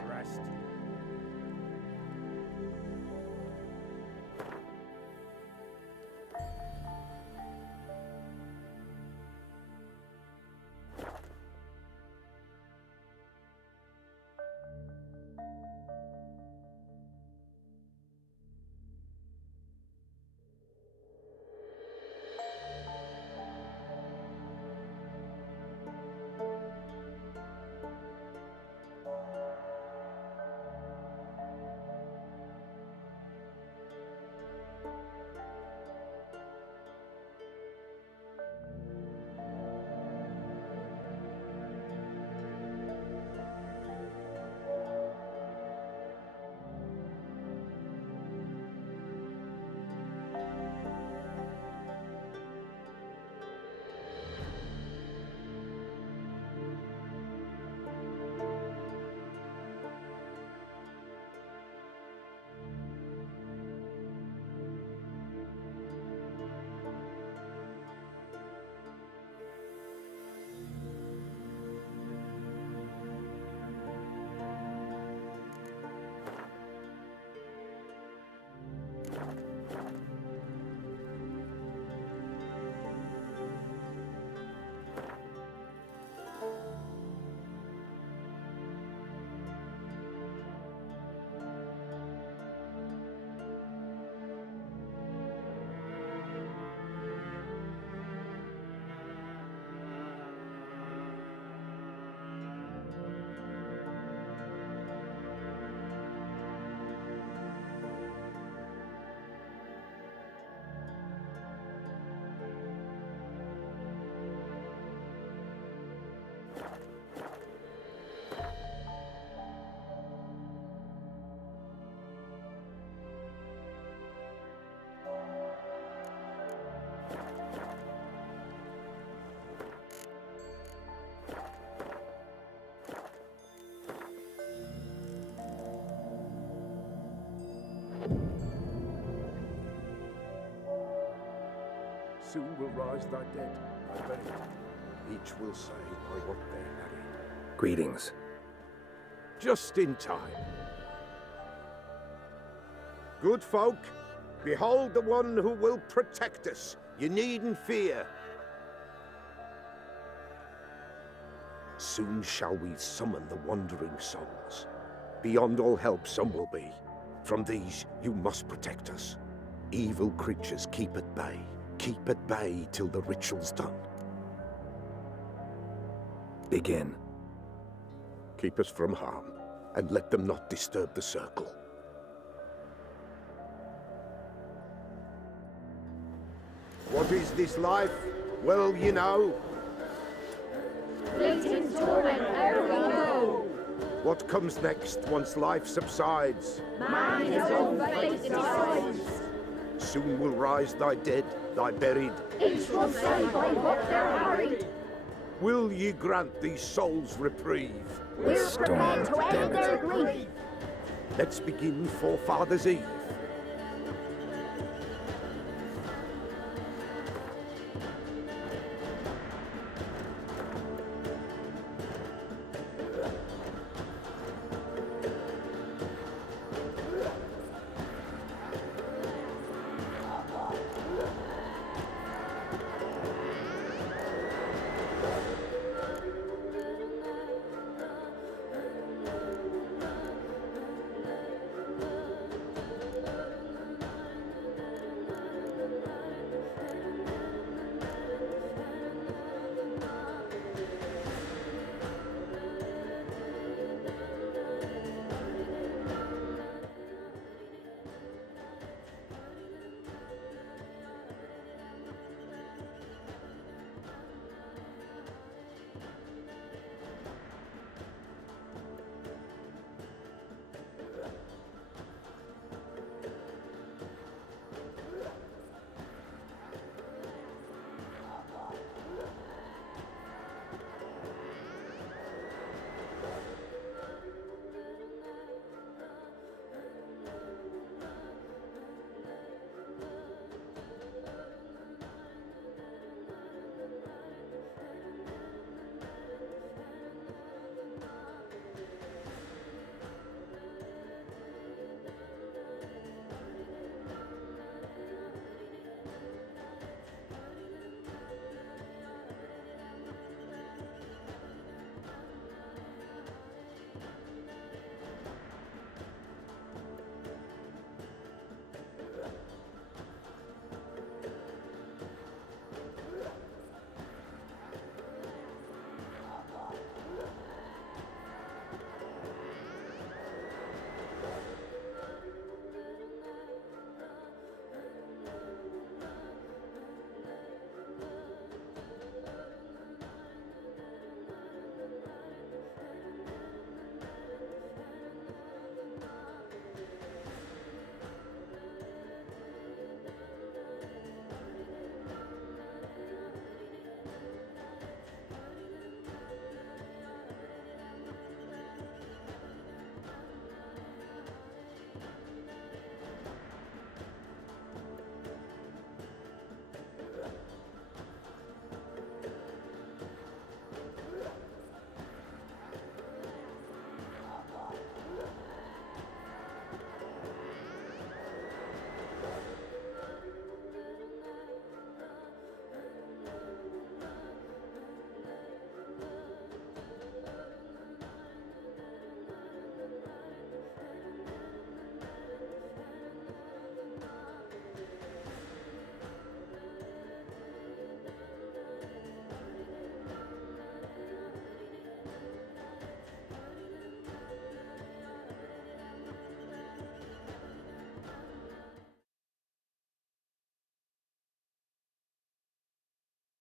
Soon will rise thy dead, thy buried. Each will say by what they harried. Greetings. Just in time. Good folk, behold the one who will protect us. You needn't fear. Soon shall we summon the wandering souls. Beyond all help some will be. From these you must protect us. Evil creatures keep at bay. Keep at bay till the ritual's done. Begin. Keep us from harm, and let them not disturb the circle. What is this life? Well, you know. Fleeting torment, ere we go. What comes next once life subsides? Man his own fate decides. Soon will rise thy dead, thy buried. Each will say by what they're harried. Will ye grant these souls reprieve? We're prepared to end their grief. Let's begin Forefathers' Eve.